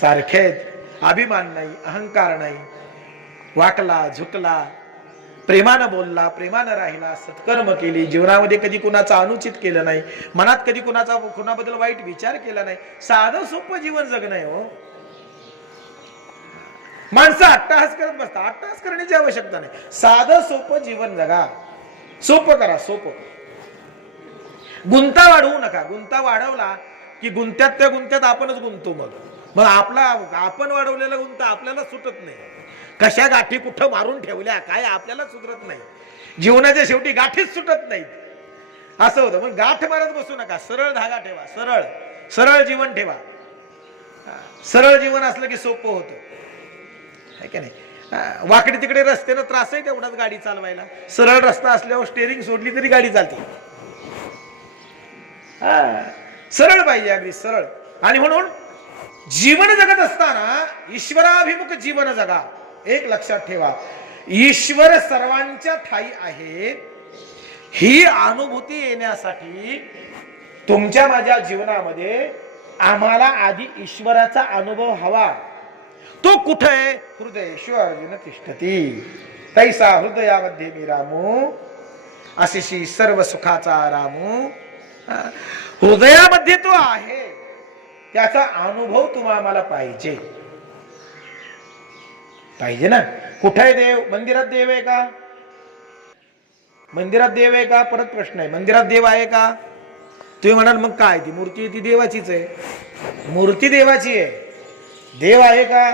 सारखे आहेत. अभिमान नाही, अहंकार नाही, वाकला झुकला, प्रेमानं बोलला, प्रेमानं राहिला, सत्कर्म केली, जीवनामध्ये कधी कुणाचा अनुचित केलं नाही, मनात कधी कुणाबद्दल वाईट विचार केला नाही. साधं सोपं जीवन जगणं आहे हो. माणसं अट्टहास करत बसतात, अट्टहास करण्याची आवश्यकता नाही. साधं सोपं जीवन जगा, सोपं करा, सोपं. गुंता वाढवू नका. गुंता वाढवला की गुंत्यात आपणच गुंतो. मग आपला आपण वाढवलेला गुंता आपल्याला सुटत नाही. कशा गाठी कुठं मारून ठेवल्या काय आपल्याला सुधरत नाही. जीवनाच्या शेवटी गाठीच सुटत नाहीत, असं होतं. मग गाठ मारत बसू नका, सरळ धागा ठेवा, सरळ सरळ जीवन ठेवा. सरळ जीवन असलं की सोपं होतं, है की नाही. वाकडे तिकडे रस्त्यानं त्रास आहे तेवढाच गाडी चालवायला. सरळ रस्ता असल्यावर स्टेरिंग सोडली तरी गाडी चालते. सरळ पाहिजे, अगदी सरळ. आणि म्हणून जीवन जगत असताना ईश्वराभिमुख जीवन जगा. एक लक्षात ठेवा, ईश्वर सर्वांच्या ठाई आहे ही अनुभूती येण्यासाठी तुमच्या माझ्या जीवनामध्ये आम्हाला आधी ईश्वराचा अनुभव हवा. तो कुठे आहे? हृदयेश्वर अर्जुन तिष्ठती तैसा हृदयामध्ये मी रामू अशिशी सर्व सुखाचा रामू. हृदयामध्ये तो आहे, त्याचा अनुभव तुम्हाला पाहिजे ना. कुठे आहे देव? मंदिरात देव आहे का? मंदिरात देव आहे का? परत प्रश्न आहे, मंदिरात देव आहे का? तुम्ही म्हणाल मग काय, ती मूर्ती ती देवाचीच आहे. मूर्ती देवाची आहे, देव आहे का?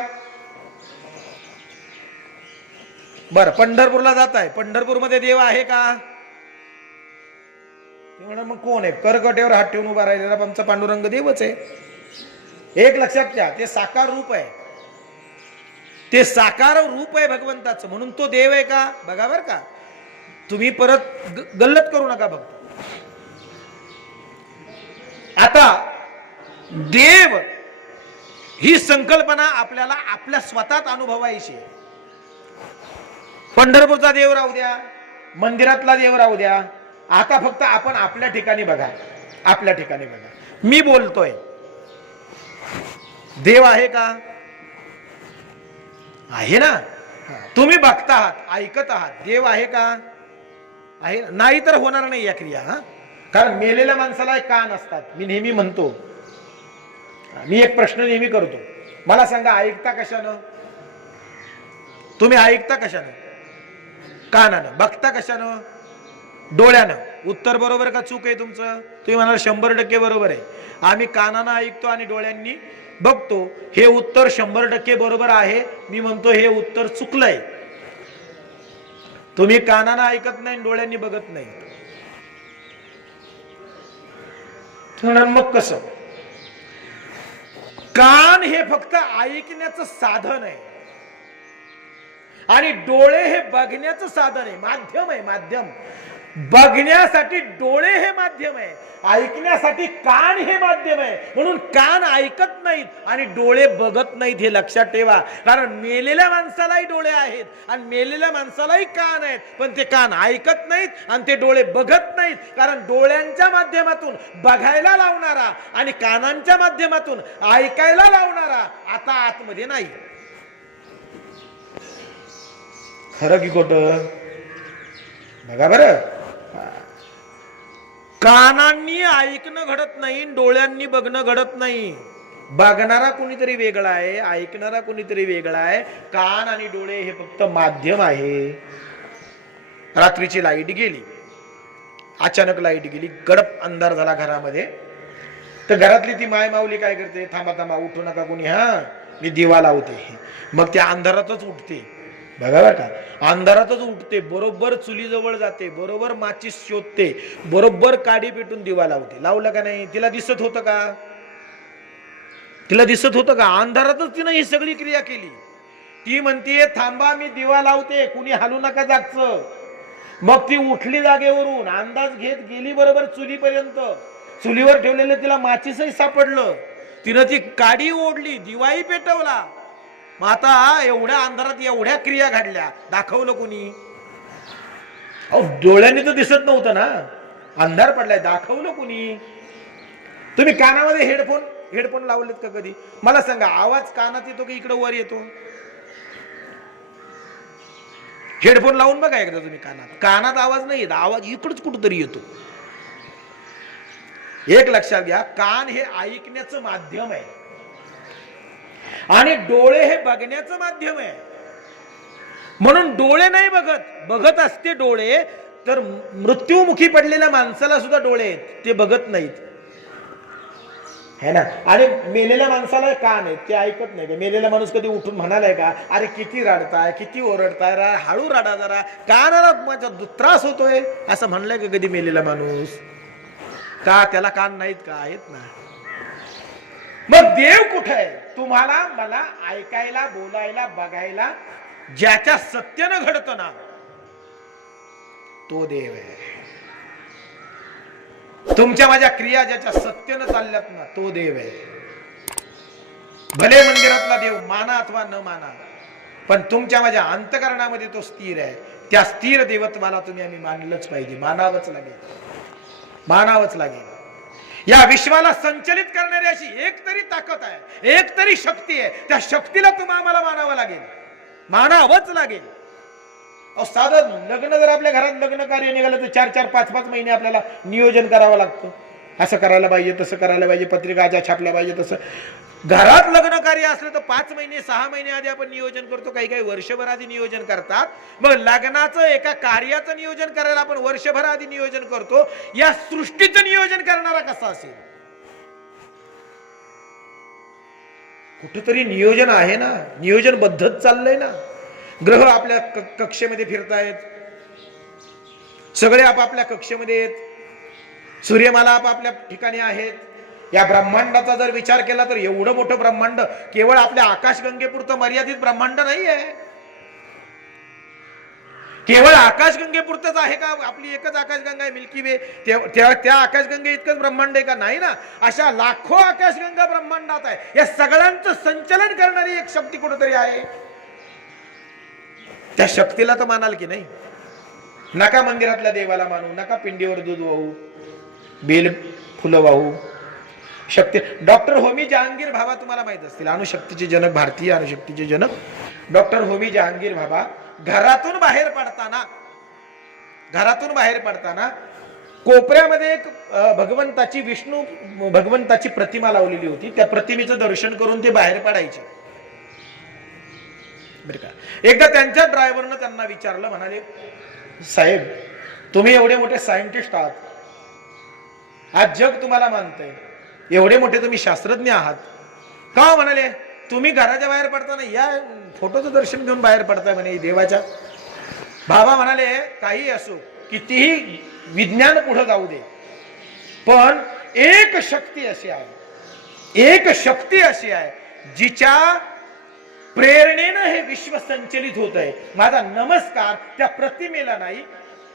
बर, पंढरपूरला जात आहे, पंढरपूरमध्ये देव आहे का? ते म्हणा मग कोण आहे? करकटेवर हात ठेवून उभा राहिलेला आमचा पांडुरंग देवच आहे. एक लक्षात घ्या, ते साकार रूप आहे, ते साकार रूप आहे भगवंताचं, म्हणून तो देव आहे का? बघा बर का, तुम्ही परत गल्लत करू नका. बघतो आता देव ही संकल्पना आपल्याला आपल्या स्वतःत अनुभवायची. पंढरपूरचा देव राहू द्या, मंदिरातला देव राहू द्या, आता फक्त आपण आपल्या ठिकाणी बघा, आपल्या ठिकाणी बघा. मी बोलतोय, देव आहे का? आहे ना. तुम्ही बघता आहात, ऐकत आहात, देव आहे का? आहे. नाही तर होणार नाही या क्रिया. कारण मेलेल्या माणसाला कान असतात. मी नेहमी म्हणतो, मी एक प्रश्न नेहमी करतो, मला सांगा ऐकता कशानं? तुम्ही ऐकता कशानं? कानानं. बघता कशानं? डोळ्यानं. उत्तर बरोबर का चूक आहे तुमचं? तुम्ही म्हणाल 100% बरोबर आहे. आम्ही कानानं ऐकतो आणि डोळ्यांनी बघतो. हे उत्तर 100% बरोबर आहे. मी म्हणतो हे उत्तर चुकलंय. तुम्ही कानानं ऐकत नाही, डोळ्यांनी बघत नाही. मग कसं? कान हे फक्त ऐकण्याचं साधन आहे आणि डोळे हे बघण्याचं साधन आहे, माध्यम आहे. माध्यम बघण्यासाठी डोळे हे माध्यम आहे, ऐकण्यासाठी कान हे माध्यम आहे. म्हणून कान ऐकत नाहीत आणि डोळे बघत नाहीत, हे लक्षात ठेवा. कारण मेलेल्या माणसालाही डोळे आहेत आणि मेलेल्या माणसालाही कान आहेत, पण ते कान ऐकत नाहीत आणि ते डोळे बघत नाहीत. कारण डोळ्यांच्या माध्यमातून बघायला लावणारा आणि कानांच्या माध्यमातून ऐकायला लावणारा आता आतमध्ये नाही. खरं की खोटं? बघा बरं, कानांनी ऐकणं घडत नाही, डोळ्यांनी बघणं घडत नाही. बघणारा कोणीतरी वेगळा आहे, ऐकणारा कोणीतरी वेगळा आहे. कान आणि डोळे हे फक्त माध्यम आहे. रात्रीची लाईट गेली, अचानक लाईट गेली, गडप अंधार झाला घरामध्ये. तर घरातली ती माय माऊली काय करते? थांबा थांबा, उठू नका कोणी, हा मी दिवा लावते. मग त्या अंधारातच उठते. बघा बरं का, अंधारातच उठते, बरोबर चुलीजवळ जाते, बरोबर माचीस शोधते, बरोबर काडी पेटून दिवा लावते. लावलं का नाही? तिला दिसत होतं का? तिला दिसत होतं का? अंधारातच तिनं ही सगळी क्रिया केली. ती म्हणते थांबा मी दिवा लावते, कुणी हलू नका जागचं. मग ती उठली जागेवरून, अंदाज घेत गेली बरोबर चुलीपर्यंत. चुलीवर ठेवलेलं तिला माचीसही सापडलं. तिनं ती काडी ओढली, दिवाही पेटवला. मग आता एवढ्या अंधारात एवढ्या क्रिया घडल्या, दाखवलं कोणी? अहो डोळ्यांनी तर दिसत नव्हतं ना, अंधार पडलाय, दाखवलं कोणी? तुम्ही कानामध्ये हेडफोन लावलेत का कधी? मला सांगा, आवाज कानात येतो की इकडे वर येतो? हेडफोन लावून बघा एकदा तुम्ही कानात. कानात आवाज नाही येत, आवाज इकडच कुठंतरी येतो. एक लक्षात घ्या, कान हे ऐकण्याचं माध्यम आहे आणि डोळे हे बघण्याचं माध्यम आहे. म्हणून डोळे नाही बघत, बघत असते डोळे तर मृत्यूमुखी पडलेल्या माणसाला सुद्धा डोळे आहेत, ते बघत नाहीत, है ना. आणि मेलेल्या माणसाला कान आहेत, ते ऐकत नाही. मेलेला माणूस कधी उठून म्हणालाय का, अरे किती रडताय, किती ओरडताय, हळू रडा जरा, कानाला माझा त्रास होतोय, असं म्हणलंय का कधी मेलेला माणूस? का त्याला कान नाहीत का? आहेत ना. मग देव कुठे आहे? तुम्हाला मला ऐकायला, बोलायला, बघायला ज्याच्या सत्यानं घडतं ना, तो देव आहे. तुमच्या माझ्या क्रिया ज्याच्या सत्यानं चालल्यात ना, तो देव आहे. भले मंदिरातला देव माना अथवा न माना, पण तुमच्या माझ्या अंतकरणामध्ये तो स्थिर आहे. त्या स्थिर देवत्वाला तुम्ही आम्ही मानलंच पाहिजे, मानावंच लागेल, मानावंच लागेल. या विश्वाला संचलित करणारी अशी एक तरी ताकद आहे, एक तरी शक्ती आहे. त्या शक्तीला तुम्हाला आम्हाला मानावं लागेल, मानावंच लागेल. साधं लग्न जर आपल्या घरात लग्न कार्य निघालं तर 4-4, 5-5 महिने आपल्याला नियोजन करावं लागतं. असं करायला पाहिजे, तसं करायला पाहिजे, पत्रिका ज्या छापल्या पाहिजे तसं. घरात लग्न कार्य असलं तर 5 महिने 6 महिने आधी आपण नियोजन करतो, काही काही वर्षभर आधी नियोजन करतात. मग लग्नाचं एका कार्याचं नियोजन करायला आपण वर्षभर आधी नियोजन करतो. या सृष्टीचं नियोजन करणारा कसा असेल? कुठेतरी नियोजन आहे ना, नियोजन बद्धच चाललंय ना. ग्रह आपल्या कक्षेमध्ये फिरतायत, सगळे आपापल्या कक्षेमध्ये आहेत, सूर्यमाला आपापल्या ठिकाणी आहेत. या ब्रह्मांडाचा जर विचार केला तर एवढं मोठं ब्रह्मांड केवळ आपल्या आकाशगंगेपुरतं मर्यादित ब्रह्मांड नाही आहे. केवळ आकाशगंगेपुरतच आहे का? आपली एकच आकाशगंगा आहे मिल्की वे, त्या आकाशगंगे इतकंच ब्रह्मांड आहे का? नाही ना. अशा लाखो आकाशगंगा ब्रह्मांडात आहे. या सगळ्यांचं संचलन करणारी एक शक्ती कुठेतरी आहे. त्या शक्तीला तर मानाल की नाही? नका मंदिरातल्या देवाला मानू, नका पिंडीवर दूध वाहू, बेल फुलं वाहू. शक्ती डॉक्टर होमी जहांगीर भाभा तुम्हाला माहित असतील, अणुशक्तीचे जनक, भारतीय अणुशक्तीचे जनक डॉक्टर होमी जहांगीर भाभा घरातून बाहेर पडताना कोपऱ्यामध्ये एक विष्णू भगवंताची प्रतिमा लावलेली होती. त्या प्रतिमेचं दर्शन करून ते बाहेर पडायचे. बरं का, एकदा त्यांच्या ड्रायव्हरनं त्यांना विचारलं, म्हणाले साहेब तुम्ही एवढे मोठे सायंटिस्ट आहात, आज जग तुम्हाला मानतंय, एवढे मोठे तुम्ही शास्त्रज्ञ आहात का? म्हणाले तुम्ही घराच्या बाहेर पडताना या फोटोचं दर्शन घेऊन बाहेर पडताय म्हणे देवाच्या. बाबा म्हणाले काही असो, कितीही विज्ञान पुढे जाऊ दे, पण एक शक्ती अशी आहे जिच्या प्रेरणेनं हे विश्व संचलित होत आहे. माझा नमस्कार त्या प्रतिमेला नाही,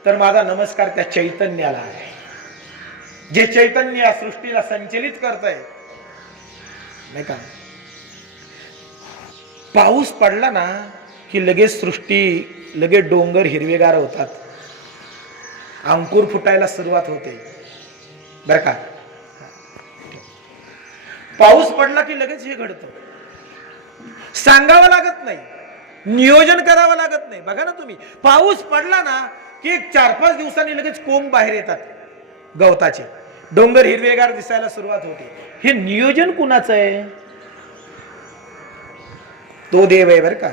तर माझा नमस्कार त्या चैतन्याला आहे, जे चैतन्य या सृष्टीला संचलित करतंय. नाही का? पाऊस पडला ना की लगेच डोंगर हिरवेगार होतात, अंकुर फुटायला सुरुवात होते. बर का? पाऊस पडला की लगेच हे घडतं. सांगावं लागत नाही, नियोजन करावं लागत नाही. बघा ना तुम्ही, पाऊस पडला ना की 4-5 दिवसांनी लगेच कोंब बाहेर येतात गवताचे, डोंगर हिरवेगार दिसायला सुरुवात होते. हे नियोजन कुणाचं आहे? तो देव आहे बर का.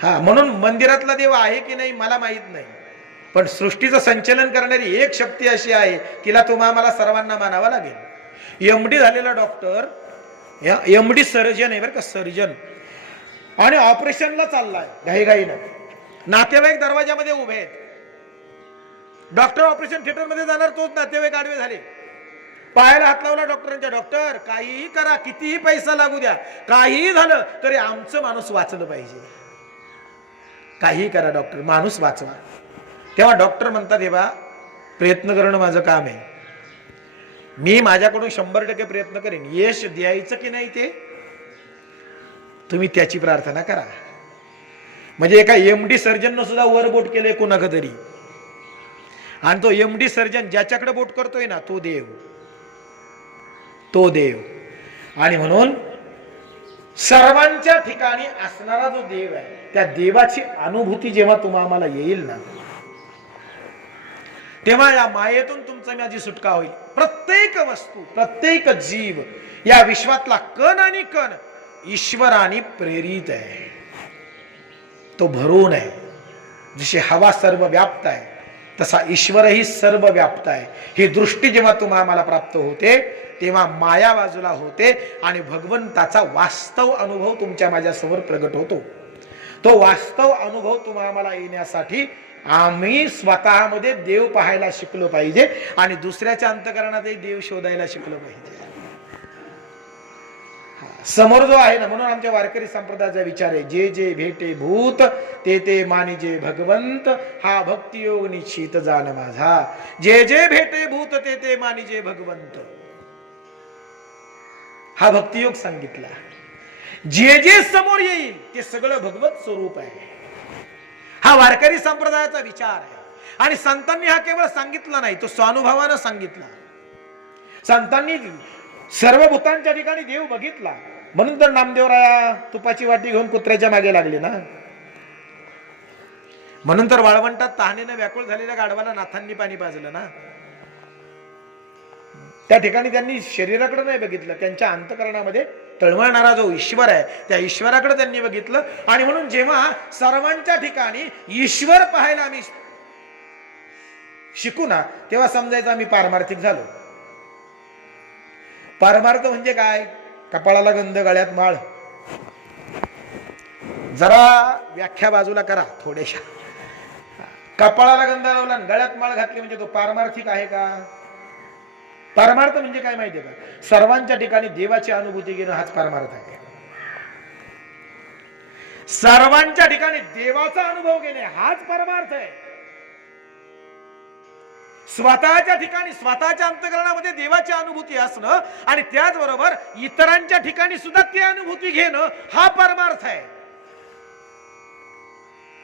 हा, म्हणून मंदिरातला देव आहे की नाही मला माहित नाही, पण सृष्टीचं संचलन करणारी एक शक्ती अशी आहे, तिला तुम्हाला सर्वांना मानावं लागेल. एमडी झालेला डॉक्टर, एमडी सर्जन आहे बर का, सर्जन, आणि ऑपरेशनला चाललाय घाईघाईनं. नातेवाईक दरवाजामध्ये उभे आहेत. डॉक्टर ऑपरेशन थिएटर मध्ये जाणार, तोच नातेवाईक आडवे झाले, पायाला हात लावला डॉक्टरांच्या. डॉक्टर काहीही करा, कितीही पैसा लागू द्या, काहीही झालं तरी आमचं माणूस वाचलं पाहिजे. काहीही करा डॉक्टर, माणूस वाचवा. तेव्हा डॉक्टर म्हणतात हे बा, प्रयत्न करणं माझं काम आहे, मी माझ्याकडून 100% प्रयत्न करेन. यश द्यायचं की नाही ते तुम्ही त्याची प्रार्थना करा. म्हणजे एका एमडी सर्जननं सुद्धा वर बोट केलंय कोणाक तरी, आणि तो एमडी सर्जन ज्याच्याकडे बोट करतोय ना तो देव. आणि म्हणून सर्वांच्या ठिकाणी असणारा जो देव आहे, त्या देवाची अनुभूती जेव्हा तुम्हाला येईल ना, तेव्हा या मायेतून तुमचा माझी सुटका होईल. प्रत्येक वस्तू, प्रत्येक जीव, या विश्वातला कण आणि कण ईश्वराने प्रेरित आहे, तो भरून आहे. जशी हवा सर्व व्याप्त आहे, तसा ईश्वरही सर्व व्याप्त आहे. ही दृष्टी जेव्हा तुम्हाला प्राप्त होते, तेव्हा माया बाजूला होते आणि भगवंताचा वास्तव अनुभव तुमच्या माझ्यासमोर प्रगट होतो. तो वास्तव अनुभव तुम्हाला येण्यासाठी आम्ही स्वतःमध्ये देव पाहायला शिकलो पाहिजे आणि दुसऱ्याच्या अंतःकरणातही देव शोधायला शिकलो पाहिजे. समोर जो आहे ना, म्हणून आमच्या वारकरी संप्रदायाचा विचार आहे, जे जे भेटे भूत ते ते मानिजे भगवंत, हा भक्तियोग निश्चित जाण माझा. जे जे भेटे भूत ते ते मानिजे भगवंत, हा भक्तियोग सांगितला. जे जे समोर येईल ते सगळं भगवत स्वरूप आहे. हा वारकरी संप्रदायाचा विचार आहे. आणि संतांनी हा केवळ सांगितला नाही, तो स्वानुभवानं सांगितला. संतांनी सर्व भूतांच्या ठिकाणी देव बघितला, म्हणून तर नामदेवराया तुपाची वाटी घेऊन कुत्र्याच्या मागे लागले ना. म्हणून तर वाळवंटात तहानेने व्याकुळ झालेल्या गाढवाला नाथांनी पाणी पाजलं ना. त्या ठिकाणी त्यांनी शरीराकडे नाही बघितलं, त्यांच्या अंतःकरणामध्ये तळमळणारा जो ईश्वर आहे त्या ईश्वराकडे त्यांनी बघितलं. आणि म्हणून जेव्हा सर्वांच्या ठिकाणी ईश्वर पाहायला आम्ही शिकू ना, तेव्हा समजायचं आम्ही पारमार्थिक झालो. पारमार्थ म्हणजे काय? कपाळाला गंध, गळ्यात माळ, जरा व्याख्या बाजूला करा थोड्याशा. कपाळाला गंध लावला, गळ्यात माळ घातली म्हणजे तो पारमार्थिक आहे का? पारमार्थ म्हणजे काय माहितीये का? सर्वांच्या ठिकाणी देवाची अनुभूती घेणं हाच पारमार्थ आहे. सर्वांच्या ठिकाणी देवाचा अनुभव घेणे हाच परमार्थ आहे. स्वतःच्या ठिकाणी स्वतःच्या अंतःकरणामध्ये देवाची अनुभूती असणं आणि त्याचबरोबर इतरांच्या ठिकाणी सुद्धा ती अनुभूती घेणं हा परमार्थ आहे.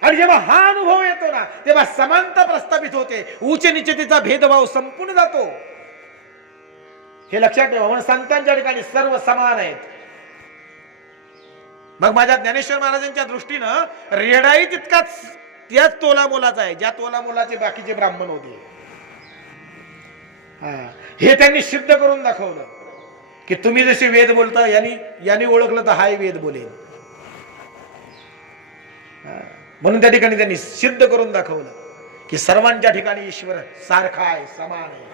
आणि जेव्हा हा अनुभव येतो ना तेव्हा समानता प्रस्थापित होते, उच्च निचतेचा भेदभाव संपून जातो. हे लक्षात ठेवा. म्हणून संतांच्या ठिकाणी सर्व समान आहेत. मग माझ्या ज्ञानेश्वर महाराजांच्या दृष्टीनं रेडाई तितकाच त्याच तोला मोलाचा आहे ज्या तोला मोलाचे बाकीचे ब्राह्मण होते. हे त्यांनी सिद्ध करून दाखवलं की तुम्ही जसे वेद बोलता यांनी ओळखलं तर हाय वेद बोलेल. म्हणून त्या ठिकाणी त्यांनी सिद्ध करून दाखवलं की सर्वांच्या ठिकाणी ईश्वर सारखा आहे, समान आहे.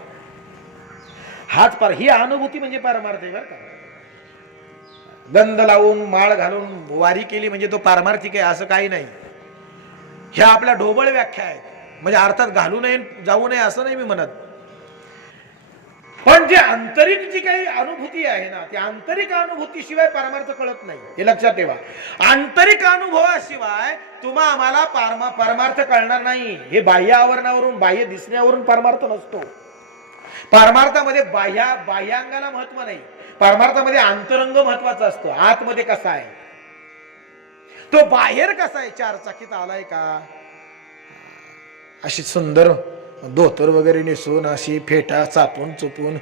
हाच ही अनुभूती म्हणजे पारमार्थ आहे. बरं का? गंध लावून माळ घालून वारी केली म्हणजे तो पारमार्थिक आहे असं काही नाही. ह्या आपल्या ढोबळ व्याख्या आहेत. म्हणजे अर्थात घालू नये जाऊ नये असं नाही मी म्हणत, पण जे आंतरिक जी काही अनुभूती आहे ना त्या आंतरिक अनुभूतीशिवाय परमार्थ कळत नाही. हे लक्षात ठेवा. आंतरिक अनुभवाशिवाय तुम्हा आम्हाला परमार्थ कळणार नाही. हे बाह्य आवरणावरून बाह्य दिसण्यावरून परमार्थ नसतो. परमार्थामध्ये बाह्यांगाला महत्व नाही. परमार्थामध्ये अंतरंग महत्वाचा असतो. आतमध्ये कसा आहे तो बाहेर कसा आहे. चार चाकीत आलाय का, अशी सुंदर धोतर वगैरे नेसून अशी फेटा चापून चुपून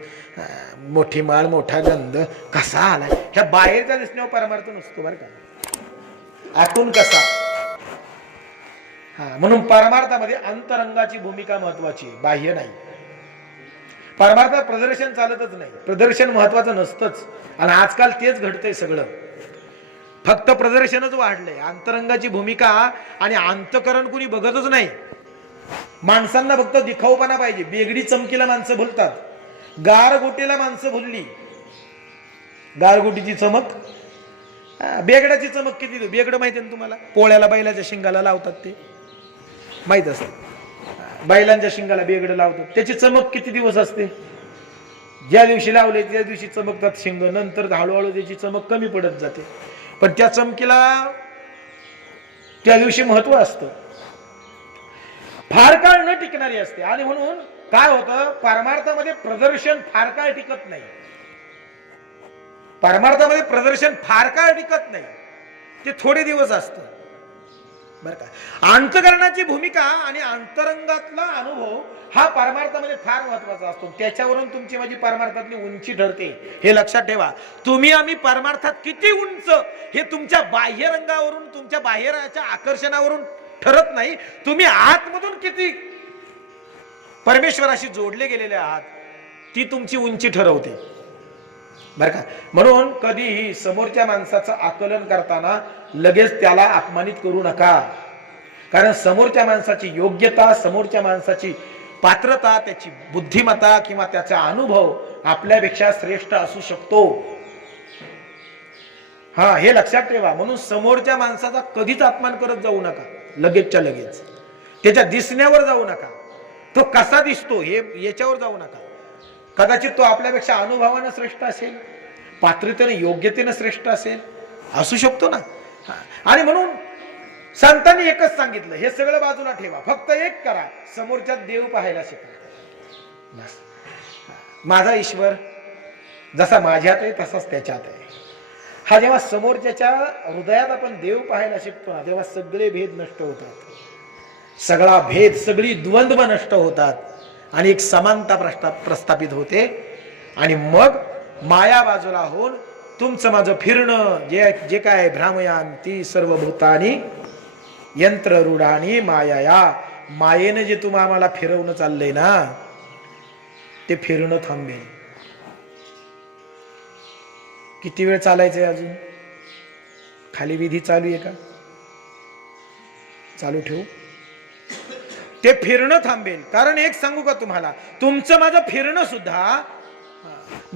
मोठी माळ मोठा गंध कसा आलाय, ह्या बाहेरच्या दिसण्यावर परमार्थ नसतो. बरं का? आतून कसा. म्हणून परमार्थामध्ये अंतरंगाची भूमिका महत्वाची, बाह्य नाही. परमार्थात प्रदर्शन चालतच नाही. प्रदर्शन महत्वाचं नसतंच. आणि आजकाल तेच घडतंय सगळं. फक्त प्रदर्शनच वाढलंय. अंतरंगाची भूमिका आणि अंतकरण कुणी बघतच नाही. माणसांना फक्त दिखाऊपणा पाहिजे. बेगडी चमकीला माणसं भुलतात, गारगोटीला माणसं भुलली. गारगोटीची चमक, बेगडाची चमक किती. बेगड माहिती ना तुम्हाला, पोळ्याला बैलाच्या शिंगाला लावतात ते माहित असत. बैलांच्या शिंगाला बेगड लावतात, त्याची चमक किती दिवस असते. ज्या दिवशी लावले त्या दिवशी चमकतात शिंग, नंतर हळूहळू त्याची चमक कमी पडत जाते. पण त्या चमकीला त्या दिवशी महत्व असतं. फार काळ न टिकणारी असते. आणि म्हणून काय होतं, परमार्थामध्ये प्रदर्शन फार काळ टिकत नाही. परमार्थामध्ये प्रदर्शन फार काळ टिकत नाही, ते थोडे दिवस असतं. बरं का? अंतकरणाची भूमिका आणि अंतरंगातला अनुभव हा परमार्थामध्ये फार महत्वाचा असतो. त्याच्यावरून तुमची माझी परमार्थातली उंची ठरते. हे लक्षात ठेवा. तुम्ही आम्ही परमार्थात किती उंच हे तुमच्या बाह्य रंगावरून तुमच्या बाहेरच्या आकर्षणावरून ठरत नाही. तुम्ही आतमधून किती परमेश्वराशी जोडले गेलेले आहात ती तुमची उंची ठरवते. बरं का? म्हणून कधीही समोरच्या माणसाचं आकलन करताना लगेच त्याला अपमानित करू नका. कारण समोरच्या माणसाची योग्यता, समोरच्या माणसाची पात्रता, त्याची बुद्धिमत्ता किंवा त्याचा अनुभव आपल्यापेक्षा श्रेष्ठ असू शकतो. हे लक्षात ठेवा. म्हणून समोरच्या माणसाचा कधीच अपमान करत जाऊ नका. लगेचच्या लगेच त्याच्या दिसण्यावर जाऊ नका. तो कसा दिसतो हे याच्यावर जाऊ नका. कदाचित तो आपल्यापेक्षा अनुभवानं श्रेष्ठ असेल, पात्रतेने योग्यतेने श्रेष्ठ असेल, असू शकतो ना. आणि म्हणून संतांनी एकच सांगितलं, हे सगळं बाजूला ठेवा, फक्त एक करा, समोरच्यात देव पाहायला शिका. माझा ईश्वर जसा माझ्यात आहे तसाच त्याच्यात आहे. हा जेव्हा समोरच्याच्या हृदयात आपण देव पाहायला शिकतो ना तेव्हा सगळे भेद नष्ट होतात. सगळा भेद, सगळी द्वंद्व नष्ट होतात आणि एक समानता प्रस्थापित होते. आणि मग माया बाजूला होऊन तुमचं माझं फिरणं जे काय भ्रामयान ती सर्व भूतानी यंत्ररूढानी माया, मायेनं जे तुम्ही आम्हाला फिरवणं चाललंय ना ते फिरणं थांबेल. किती वेळ चालायचंय अजून? खाली विधी चालू आहे का? चालू ठेवू. ते फिरणं थांबेल. कारण एक सांगू का तुम्हाला, तुमचं माझं फिरणं सुद्धा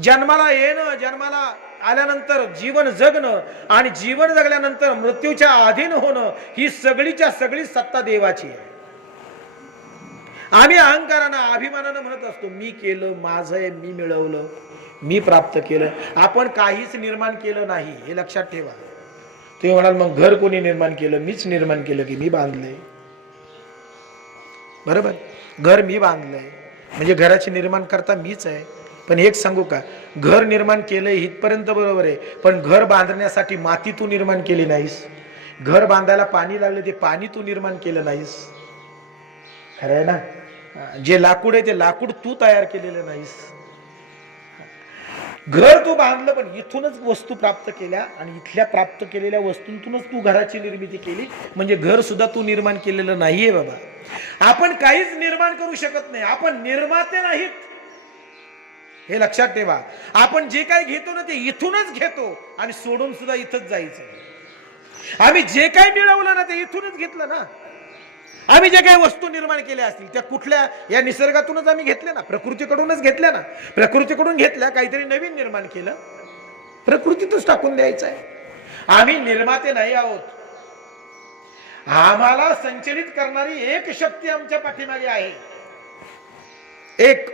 जन्माला येणं, जन्माला आल्यानंतर जीवन जगणं आणि जीवन जगल्यानंतर मृत्यूच्या अधीन होणं ही सगळीच्या सगळी सत्ता देवाची आहे. आम्ही अहंकारानं अभिमानानं म्हणत असतो मी केलं, माझं आहे, मी मिळवलं, मी प्राप्त केलं. आपण काहीच निर्माण केलं नाही हे लक्षात ठेवा. तुम्ही म्हणाल मग घर कोणी निर्माण केलं? मीच निर्माण केलं की मी बांधलंय. बरोबर, घर मी बांधलंय म्हणजे घराचे निर्माण करता मीच आहे. पण एक सांगू का, घर निर्माण केलंय इथपर्यंत बरोबर आहे, पण घर बांधण्यासाठी माती तू निर्माण केली नाहीस. घर बांधायला पाणी लागले ते पाणी तू निर्माण केलं नाहीस. खरं आहे ना? जे लाकूड आहे ते लाकूड तू तयार केलेलं नाहीस. घर तू बांधलं पण इथूनच वस्तू प्राप्त केल्या आणि इथल्या प्राप्त केलेल्या वस्तूंतूनच तू घराची निर्मिती केली. म्हणजे घर सुद्धा तू निर्माण केलेलं नाहीये बाबा. आपण काहीच निर्माण करू शकत नाही, आपण निर्माते नाहीत हे लक्षात ठेवा. आपण जे काही घेतो ना ते इथूनच घेतो आणि सोडून सुद्धा इथंच जायचं. आम्ही जे काही मिळवलं ना ते इथूनच घेतलं ना. आम्ही जे काही वस्तू निर्माण केल्या असतील त्या कुठल्या, या निसर्गातूनच आम्ही घेतल्या ना, प्रकृतीकडूनच घेतल्या ना. प्रकृतीकडून घेतल्या, काहीतरी नवीन निर्माण केलं, प्रकृतीतच टाकून द्यायचं आहे. आम्ही निर्माते नाही आहोत. आम्हाला संचलित करणारी एक शक्ती आमच्या पाठीमागे आहे. एक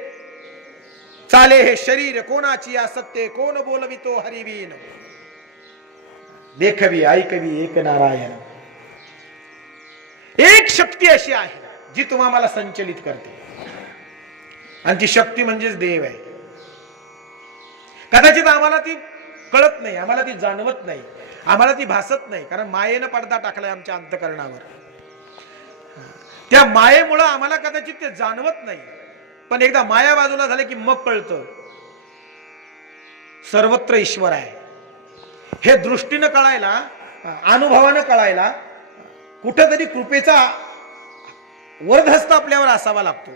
चाले हे शरीर कोणाची असत्य, कोण बोलवितो हरिवीन, देखवी ऐकवी एक नारायण. एक शक्ती अशी आहे जी तुम्हाला संचलित करते आणि ती शक्ती म्हणजेच देव आहे. कदाचित आम्हाला ती कळत नाही, आम्हाला ती जाणवत नाही, आम्हाला ती भासत नाही, कारण मायेनं पडदा टाकलाय आमच्या अंतःकरणावर. त्या मायेमुळे आम्हाला कदाचित ते जाणवत नाही, पण एकदा माया बाजूला झाले की मग कळतं सर्वत्र ईश्वर आहे. हे दृष्टीनं कळायला, अनुभवानं कळायला कुठेतरी कृपेचा वरदहस्त आपल्यावर असावा लागतो.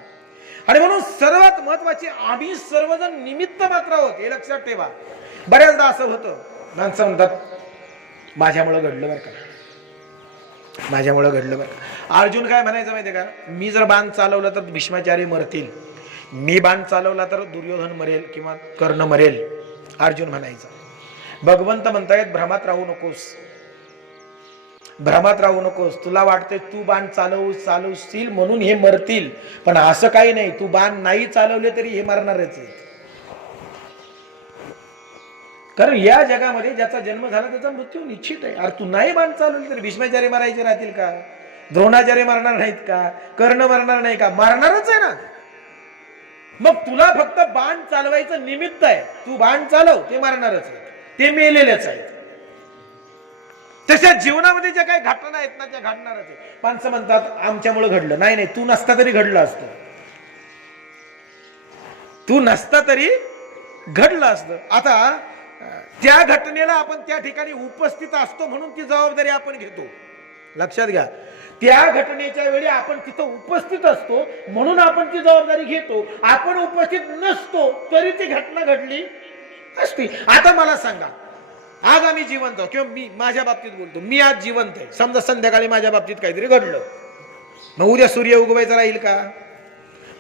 आणि म्हणून सर्वात महत्वाची, आम्ही सर्वजण निमित्त मात्र आहोत हे लक्षात ठेवा. बऱ्याचदा असं होतं, माणसं म्हणतात माझ्यामुळे घडलं बरं का, माझ्यामुळे घडलं बरं का. अर्जुन काय म्हणायचं माहितीये का, मी जर बाण चालवलं तर भीष्माचार्य मरतील, मी बाण चालवला तर दुर्योधन मरेल किंवा कर्ण मरेल, अर्जुन म्हणायचा. भगवंत म्हणतायत भ्रमात राहू नकोस, भ्रमात राहू नकोस. तुला वाटतंय तू बाण चालवशील म्हणून हे मरतील, पण असं काही नाही. तू बाण नाही चालवले तरी हे मरणारच आहे. कारण या जगामध्ये ज्याचा जन्म झाला त्याचा मृत्यू निश्चित आहे. अरे तू नाही बाण चालवली तर भीष्माचार्य मरायचे राहतील का? द्रोणाचार्य मरणार नाहीत का? कर्ण मरणार नाही का? मरणारच आहे ना. मग तुला फक्त बाण चालवायचं निमित्त आहे. तू बाण चालव, ते मरणारच आहे, ते मेलेलेच आहेत. तशा जीवनामध्ये ज्या काही घटना आहेत ना त्या घडणारच आहे. माणसं म्हणतात आमच्यामुळे घडलं. नाही नाही, तू नसता तरी घडलं असतं, तू नसता तरी घडलं असतं. आता त्या घटनेला आपण त्या ठिकाणी उपस्थित असतो म्हणून ती जबाबदारी आपण घेतो. लक्षात घ्या, त्या घटनेच्या वेळी आपण तिथं उपस्थित असतो म्हणून आपण ती जबाबदारी घेतो. आपण उपस्थित नसतो तरी ती घटना घडली असती. आता मला सांगा, आज आम्ही जिवंत आहोत, किंवा मी माझ्या बाबतीत बोलतो, मी आज जिवंत आहे. समजा संध्याकाळी माझ्या बाबतीत काहीतरी घडलं, मग उद्या सूर्य उगवायचा राहील का?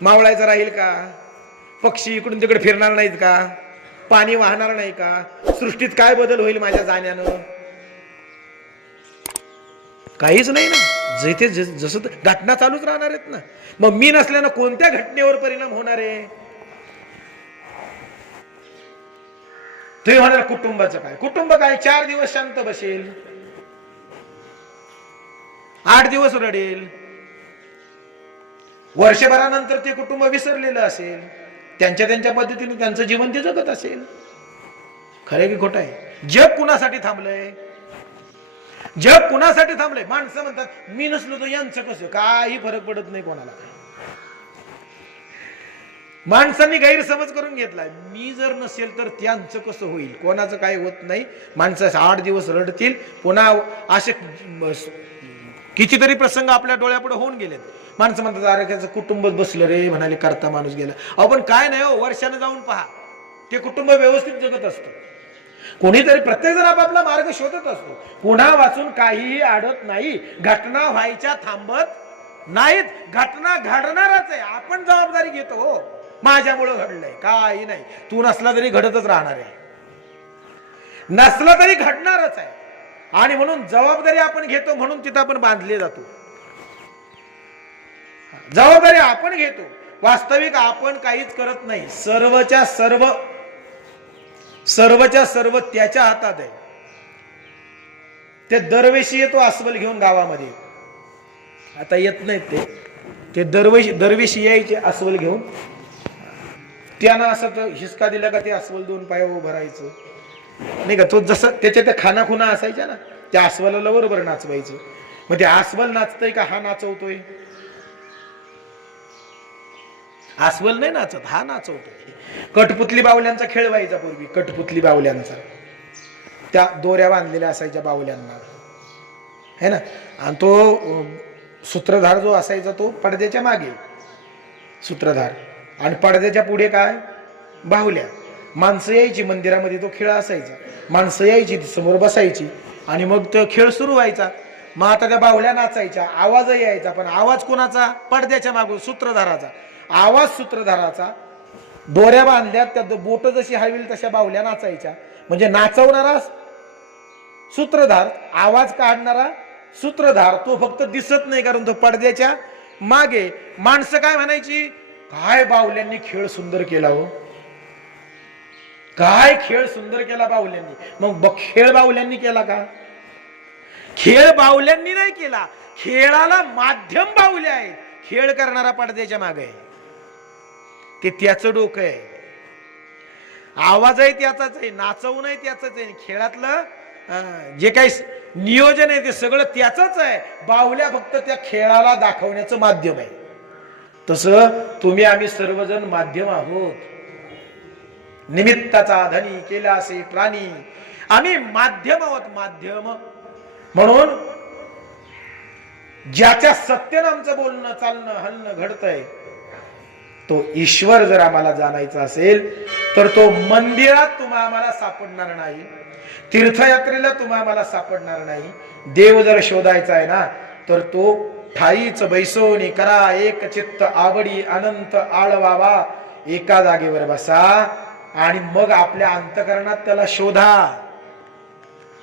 मावळायचा राहील का? पक्षी इकडून तिकडे फिरणार नाहीत का? पाणी वाहणार नाही का? सृष्टीत काय बदल होईल माझ्या जाण्यानं? काहीच नाही ना. जिथे जसं घटना चालूच राहणार आहेत ना. मग मी नसल्यानं कोणत्या घटनेवर परिणाम होणार आहे? तुम्ही म्हणाल कुटुंबाचं काय? कुटुंब काय 4 दिवस शांत बसेल, 8 दिवस रडेल, वर्षभरानंतर ते कुटुंब विसरलेलं असेल, त्यांच्या पद्धतीने त्यांचं जीवन ते जगत असेल. खरं की खोटं आहे? जग कुणासाठी थांबलंय? जग कुणासाठी थांबलंय? माणसं म्हणतात मी नसलो तर यांचं कसं, काही फरक पडत नाही कोणाला. माणसांनी गैरसमज करून घेतलाय, मी जर नसेल तर त्यांचं कसं होईल. कोणाचं काय होत नाही. माणसं 8 दिवस रडतील, पुन्हा असे कितीतरी प्रसंग आपल्या डोळ्यापुढे होऊन गेलेत. माणसं म्हणतात अरे त्याचं कुटुंबच बसलं रे, म्हणाले करता माणूस गेला. आपण काय नाही हो, वर्षानं जाऊन पहा, ते कुटुंब व्यवस्थित जगत असतं. कोणीतरी, प्रत्येक जण आपापला मार्ग शोधत असतो. पुन्हा वाचून काहीही अडत नाही. घटना व्हायच्या थांबत नाहीत, घटना घडणारच आहे. आपण जबाबदारी घेतो. हो माझ्यामुळे घडलंय, काही नाही. तू नसला तरी घडतच राहणार आहे. नसलं तरी घडणारच आहे. आणि म्हणून जबाबदारी आपण घेतो, म्हणून तिथं आपण बांधले जातो. जबाबदारी आपण घेतो, वास्तविक आपण काहीच करत नाही. सर्वच्या सर्व त्याच्या हातात आहे. ते दरवेशी येतो अस्वल घेऊन गावामध्ये, आता येत नाहीत ते दरवेशी यायचे अस्वल घेऊन. त्यानं असं तर हिसका दिला का ते अस्वल दोन पायावर उभं राहायचं नाही का. तो जसं त्याच्या त्या खानाखुना असायच्या ना, त्या अस्वलाला बरोबर नाचवायचं. मग ते अस्वल नाचतय का हा नाचवतोय? अस्वल नाही नाचत, हा नाचवतोय. कठपुतली बावल्यांचा खेळ व्हायचा पूर्वी. कठपुतली बावल्यांचा, त्या दोऱ्या बांधलेल्या असायच्या बावल्यांना, है ना. आणि तो सूत्रधार जो असायचा तो पडद्याच्या मागे सूत्रधार, आणि पडद्याच्या पुढे काय बाहुल्या. माणसं यायची मंदिरामध्ये, तो खेळ असायचा. माणसं यायची समोर बसायची आणि मग तो खेळ सुरू व्हायचा. मग आता त्या बाहुल्या नाचायच्या, आवाजही यायचा, पण आवाज कोणाचा? पडद्याच्या मागून सूत्रधाराचा आवाज. सूत्रधाराचा दोऱ्या बांधल्यात, त्या बोट जशी हलविल तशा बाहुल्या नाचायच्या. म्हणजे नाचवणारा सूत्रधार, आवाज काढणारा सूत्रधार, तो फक्त दिसत नाही कारण तो पडद्याच्या मागे. माणसं काय म्हणायची? काय बाहुल्यांनी खेळ सुंदर केला हो, काय खेळ सुंदर केला बाहुल्यांनी. मग खेळ बाहुल्यांनी केला का? खेळ बाहुल्यांनी नाही केला, खेळाला माध्यम बाहुल्या आहेत. खेळ करणारा पडद्याच्या मागे आहे, ते त्याचं डोकं आहे. आवाजही त्याचाच आहे, नाचवणंही त्याचंच आहे, खेळातलं जे काही नियोजन आहे ते सगळं त्याचंच आहे. बाहुल्या फक्त त्या खेळाला दाखवण्याचं माध्यम आहे. तसं तुम्ही आम्ही सर्वजण माध्यम आहोत. निमित्ताचा धनी केला असे प्राणी, आम्ही माध्यम आहोत. माध्यम म्हणून ज्याच्या सत्यानं आमचं बोलणं चालणं हलणं घडतंय तो ईश्वर जर आम्हाला जाणायचा असेल तर तो मंदिरात तुम्हा आम्हाला सापडणार नाही, तीर्थयात्रेला तुम्हा आम्हाला सापडणार नाही. देव जर शोधायचा आहे ना तर तो ठाईच बैसोनी करा एक चित्त आवडी अनंत आळवावा. एका जागेवर बसा आणि मग आपल्या अंतकरणात त्याला शोधा,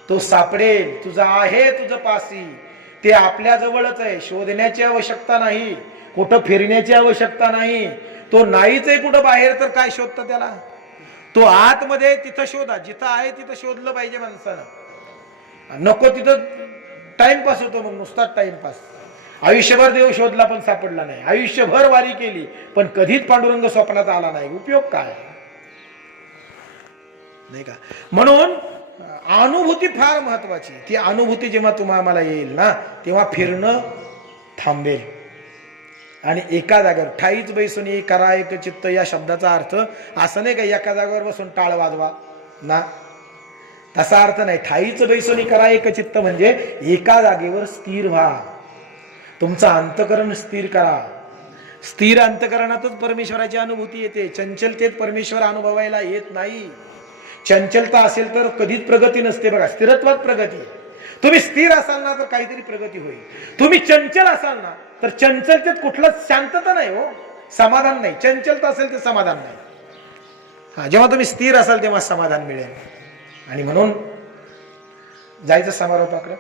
तो सापडेल. तुझा आहे तुझं पासी, ते आपल्या जवळच आहे. शोधण्याची आवश्यकता नाही, कुठं फिरण्याची आवश्यकता नाही. तो नाहीच आहे कुठं बाहेर तर काय शोधतं त्याला? तो आतमध्ये तिथं शोधा, जिथं आहे तिथं शोधलं पाहिजे माणसानं. नको तिथं टाइमपास होतो, मग नुसता टाइमपास. आयुष्यभर देव शोधला पण सापडला नाही, आयुष्यभर वारी केली पण कधीच पांडुरंग स्वप्नात आला नाही. उपयोग काय? नाही का. म्हणून अनुभूती फार महत्वाची. ती अनुभूती जेव्हा तुम्हाला आम्हाला येईल ना तेव्हा फिरणं थांबेल आणि एका जागेवर ठाईच बैसून करा एक चित्त या शब्दाचा अर्थ असं नाही का एका जागेवर बसून टाळ वाजवा ना, तसा अर्थ नाही. ठाईच बैसून करा एक चित्त म्हणजे एका जागेवर स्थिर व्हा, तुमचं अंतकरण स्थिर करा. स्थिर अंतकरणातच परमेश्वराची अनुभूती येते. चंचलतेत परमेश्वर अनुभवायला येत नाही. चंचलता असेल तर कधीच प्रगती नसते. बघा, स्थिरत्वात प्रगती. तुम्ही स्थिर असाल ना तर काहीतरी प्रगती होईल. तुम्ही चंचल असाल ना तर चंचलतेत कुठलंच शांतता नाही हो, समाधान नाही. चंचलता असेल तर समाधान नाही. हा, जेव्हा तुम्ही स्थिर असाल तेव्हा समाधान मिळेल. आणि म्हणून जायचं समारोपाकडे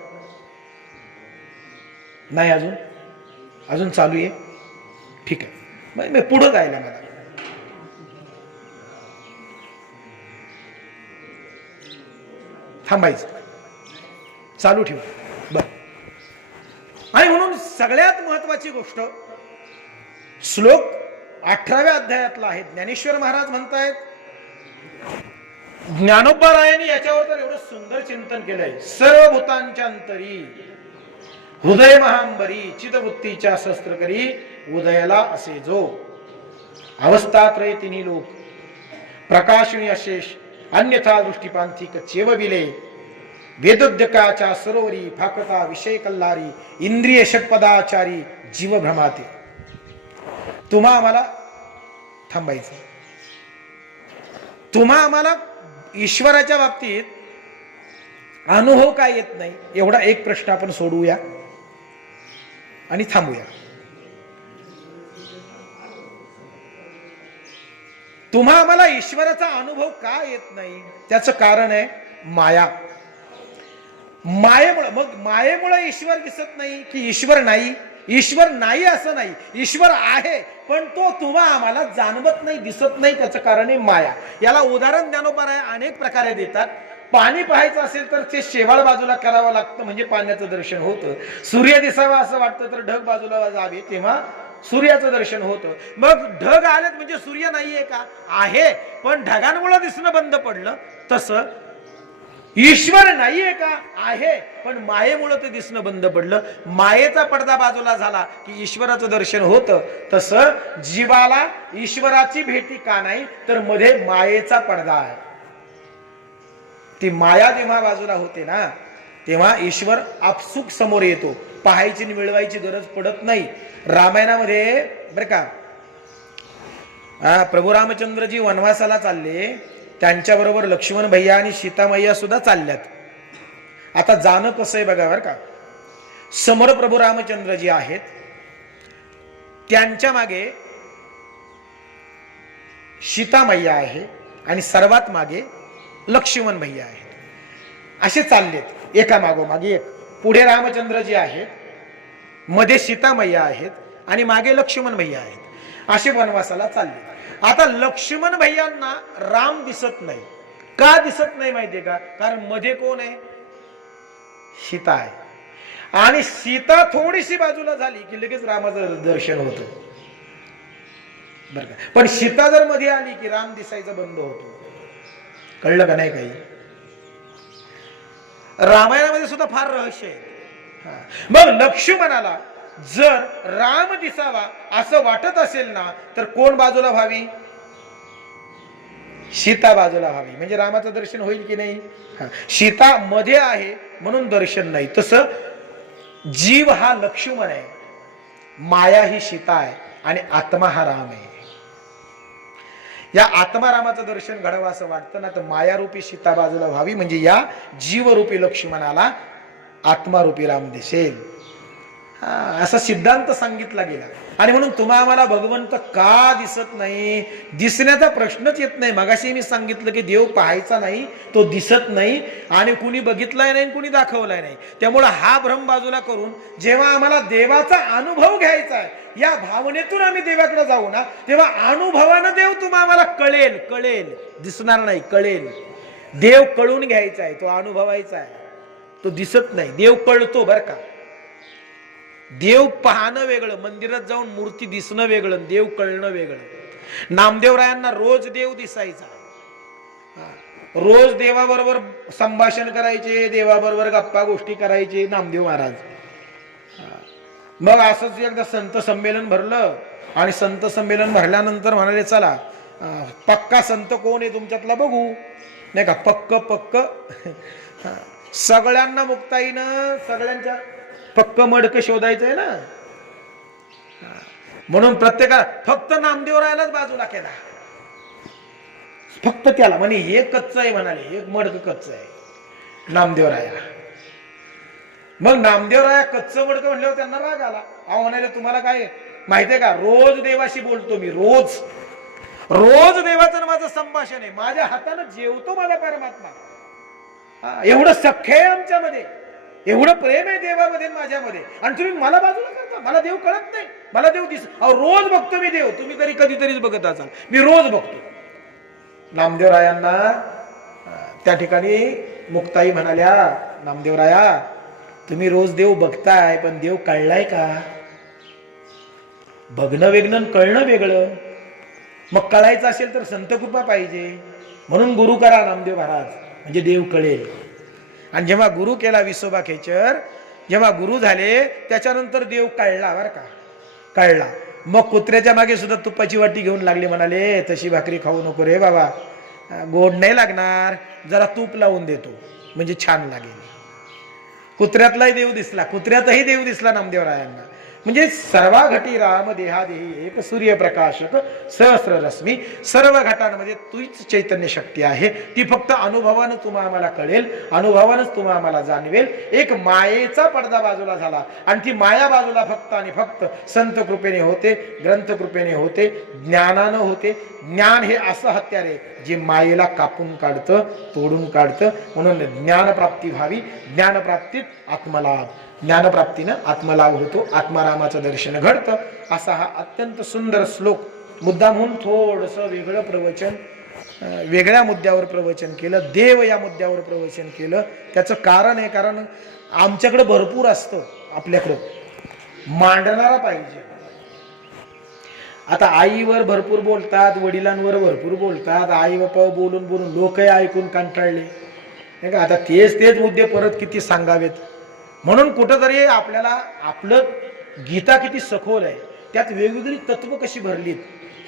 नाही, अजून चालू आहे. ठीक आहे, मग पुढं जायला मला थांबायचं, चालू ठेवा. बर. आणि म्हणून सगळ्यात महत्वाची गोष्ट श्लोक 18व्या अध्यायातला आहे. ज्ञानेश्वर महाराज म्हणतायत, ज्ञानोबा रायांनी याच्यावर तर एवढं सुंदर चिंतन केलंय. सर्व भूतांच्या अंतरी हृदय महांबरी चिदवृत्तीच्या शस्त्र करी उदयाला असे जो अवस्थात्रय तिन्ही लोक प्रकाशनी अशेष अन्यथा दृष्टीपांथिक चेवविले वेदोद्यकाच्या सरोवरी फाकता विषय कल्लारी इंद्रिय षटपदाचारी जीव भ्रमाते. तुम्हा आम्हाला थांबायचं. तुम्हा आम्हाला ईश्वराच्या बाबतीत अनुभव काय येत नाही एवढा एक प्रश्न आपण सोडूया आणि थांबूया. तुम्हा आम्हाला ईश्वराचा अनुभव का येत नाही त्याचं कारण आहे माया. मायेमुळे, मग मायेमुळे ईश्वर दिसत नाही की ईश्वर नाही? ईश्वर नाही असं नाही, ईश्वर आहे, पण तो तुम्हा आम्हाला जाणवत नाही, दिसत नाही. त्याचं कारण आहे माया. याला उदाहरण ज्ञानोबा अनेक प्रकारे देतात. पाणी पाहायचं असेल तर ते शेवाळ बाजूला करावं लागतं, म्हणजे पाण्याचं दर्शन होतं. सूर्य दिसावा असं वाटतं तर ढग बाजूला जावे, तेव्हा सूर्याचं दर्शन होतं. मग ढग आलेत म्हणजे सूर्य नाहीये का? आहे, पण ढगांमुळे दिसणं बंद पडलं. तसं ईश्वर नाहीये का? आहे, पण मायेमुळे ते दिसणं बंद पडलं. मायेचा पडदा बाजूला झाला की ईश्वराचं दर्शन होतं. तसं जीवाला ईश्वराची भेटी का नाही? तर मध्ये मायेचा पडदा आहे. ती माया जेव्हा बाजूला होते ना, तेव्हा ईश्वर आपसुक समोर येतो. पाहायची मिळवायची गरज पडत नाही. रामायणामध्ये बरं का, प्रभू रामचंद्रजी वनवासाला चालले, त्यांच्याबरोबर लक्ष्मण भैया आणि सीता मैया सुद्धा चालल्यात. आता जाणं कसं आहे बघा बरं का. समोर प्रभू रामचंद्रजी आहेत, त्यांच्या मागे सीता मैया आहे आणि सर्वात मागे लक्ष्मण भैया आहेत. असे चाललेत एका मागोमागे एक. पुढे रामचंद्रजी आहेत, मध्ये सीता मैया आहेत आणि मागे लक्ष्मण भैया आहेत. असे वनवासाला चालले. आता लक्ष्मण भैयांना राम दिसत नाही. का दिसत नाही माहितीये का? कारण मध्ये कोण आहे? सीता आहे. आणि सीता थोडीशी बाजूला झाली की लगेच रामाचं दर्शन होतं, बरं का. पण सीता जर मध्ये आली की राम दिसायचं बंद होतो. कळलं का नाही? काही रामायणामध्ये सुद्धा फार रहस्य आहे. मग लक्ष्मणाला जर राम दिसावा असं वाटत असेल ना, तर कोण बाजूला व्हावी? सीता बाजूला व्हावी, म्हणजे रामाचं दर्शन होईल की नाही? सीता मध्ये आहे म्हणून दर्शन नाही. तसं जीव हा लक्ष्मण आहे, माया ही सीता आहे आणि आत्मा हा राम आहे. या आत्मारामाचं दर्शन घडावं असं वाटतं ना, तर मायारूपी सीता बाजूला व्हावी, म्हणजे या जीवरूपी लक्ष्मणाला आत्मारूपी राम दिसेल. असा सिद्धांत सांगितला गेला. आणि म्हणून तुम्हा आम्हाला भगवंत का दिसत नाही? दिसण्याचा प्रश्नच येत नाही. मगाशी मी सांगितलं की देव पाहायचा नाही, तो दिसत नाही, आणि कुणी बघितलाय नाही, कुणी दाखवलाय नाही. त्यामुळे हा भ्रम बाजूला करून जेव्हा आम्हाला देवाचा अनुभव घ्यायचा आहे, या भावनेतून आम्ही देवाकडे जाऊ ना, तेव्हा अनुभवानं देव तुम्हा आम्हाला कळेल. कळेल, दिसणार नाही, कळेल. देव कळून घ्यायचा आहे, तो अनुभवायचा आहे, तो दिसत नाही. देव कळतो बर का. देव पाहणं वेगळं, मंदिरात जाऊन मूर्ती दिसणं वेगळं, देव कळणं वेगळं. नामदेवरायांना रोज देव दिसायचा. रोज देवाबरोबर संभाषण करायचे, देवाबरोबर गप्पा गोष्टी करायचे नामदेव महाराज. मग असंच एकदा संत संमेलन भरलं, आणि संत संमेलन भरल्यानंतर म्हणाले चला पक्का संत कोण आहे तुमच्यातला बघू, नाही का. पक्क पक्क सगळ्यांना मुक्ताईनं सगळ्यांच्या पक्क मडक शोधायचंय ना, म्हणून प्रत्येकाला फक्त नामदेवरायालाच बाजूला केला. फक्त त्याला म्हणे हे कच्च आहे, म्हणाले एक मडक कच्च आहे नामदेवराया. मग नामदेवराया कच्च मडक म्हणल्यावर त्यांना राग आला. अहो म्हणाले तुम्हाला काय माहितीये का, रोज देवाशी बोलतो मी, रोज रोज देवाचं माझं संभाषण आहे, माझ्या हातानं जेवतो माझा परमात्मा. एवढं सख्य आहे आमच्यामध्ये, एवढं प्रेम आहे देवामध्ये माझ्यामध्ये, आणि तुम्ही मला बाजूला करता. मला देव कळत नाही, मला देव दिस. अहो रोज बघतो मी देव, तुम्ही तरी कधीतरीच बघत असाल, मी रोज बघतो. नामदेवरायांना त्या ठिकाणी मुक्ताई म्हणाल्या, नामदेवराया तुम्ही रोज देव बघताय, पण देव कळलाय का? बघणं वेगळं, कळणं वेगळं. मग कळायचं असेल तर संत कृपा पाहिजे, म्हणून गुरु करा नामदेव महाराज, म्हणजे देव कळेल. आणि जेव्हा गुरु केला विसोबा खेचर, जेव्हा गुरु झाले त्याच्यानंतर देव कळला बर का, कळला. मग कुत्र्याच्या मागे सुद्धा तुपाची वाटी घेऊन लागले, म्हणाले तशी भाकरी खाऊ नको रे बाबा, गोड नाही लागणार, जरा तूप लावून देतो म्हणजे छान लागेल. कुत्र्यातलाही देव दिसला, कुत्र्यातही देव दिसला नामदेवरायांना. म्हणजे सर्वा घटी राम देहादेही एक सूर्यप्रकाशक सहस्र रश्मी. सर्व घटांमध्ये तूच चैतन्य शक्ती आहे. ती फक्त अनुभवानं तुम्हा आम्हाला कळेल, अनुभवानंच तुम्हा आम्हाला जाणवेल. एक मायेचा पडदा बाजूला झाला आणि ती माया बाजूला फक्त आणि फक्त संत कृपेने होते, ग्रंथ कृपेने होते, ज्ञानानं होते. ज्ञान हे असं हत्यार आहे जे मायेला कापून काढतं, तोडून काढतं. म्हणून ज्ञानप्राप्ती व्हावी. ज्ञानप्राप्तीत आत्मलाभ, ज्ञानप्राप्तीनं आत्मलाभ होतो, आत्मारामाचं दर्शन घडतं. असा हा अत्यंत सुंदर श्लोक. मुद्दामहून थोडंसं वेगळं प्रवचन, वेगळ्या मुद्द्यावर प्रवचन केलं. देव या मुद्द्यावर प्रवचन केलं. त्याचं कारण आहे, कारण आमच्याकडे भरपूर असतं, आपल्याकडं मांडणारा पाहिजे. आता आईवर भरपूर बोलतात, वडिलांवर भरपूर बोलतात, आई बापा बोलून बोलून लोकही ऐकून कंटाळले. आता तेच मुद्दे परत किती सांगावेत. म्हणून कुठंतरी आपल्याला आपलं गीता किती सखोल आहे, त्यात वेगवेगळी तत्व कशी भरलीत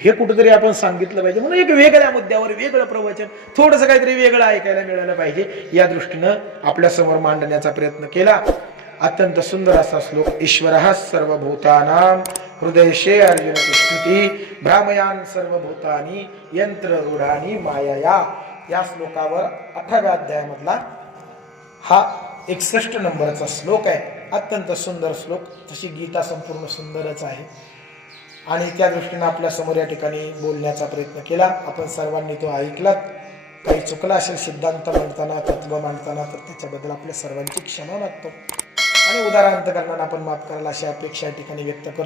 हे कुठंतरी आपण सांगितलं पाहिजे. म्हणून एक वेगळ्या मुद्द्यावर वेगळं प्रवचन, थोडंसं काहीतरी वेगळं ऐकायला मिळालं पाहिजे, या दृष्टीनं आपल्या समोर मांडण्याचा प्रयत्न केला. अत्यंत सुंदर असा श्लोक. ईश्वरः सर्वभूतानां हृदयशे अर्जुन तिष्ठति भ्रामयान सर्वभूतानि यंत्ररूढानि मायया. या श्लोकावर 18व्या अध्यायामधला हा 61 नंबरचा श्लोक आहे. अत्यंत सुंदर श्लोक. तशी गीता संपूर्ण सुंदरच आहे आणि त्या दृष्टीने आपल्या समोर या ठिकाणी बोलण्याचा प्रयत्न केला. आपण सर्वांनी तो ऐकलात. काही चुकला असेल सिद्धांत मांडताना, तत्व मांडताना, तर त्याच्याबद्दल आपल्या सर्वांची क्षमा मागतो आणि उदाहरणार्थ करताना आपण माफ करायला अशी अपेक्षा या ठिकाणी व्यक्त करतो.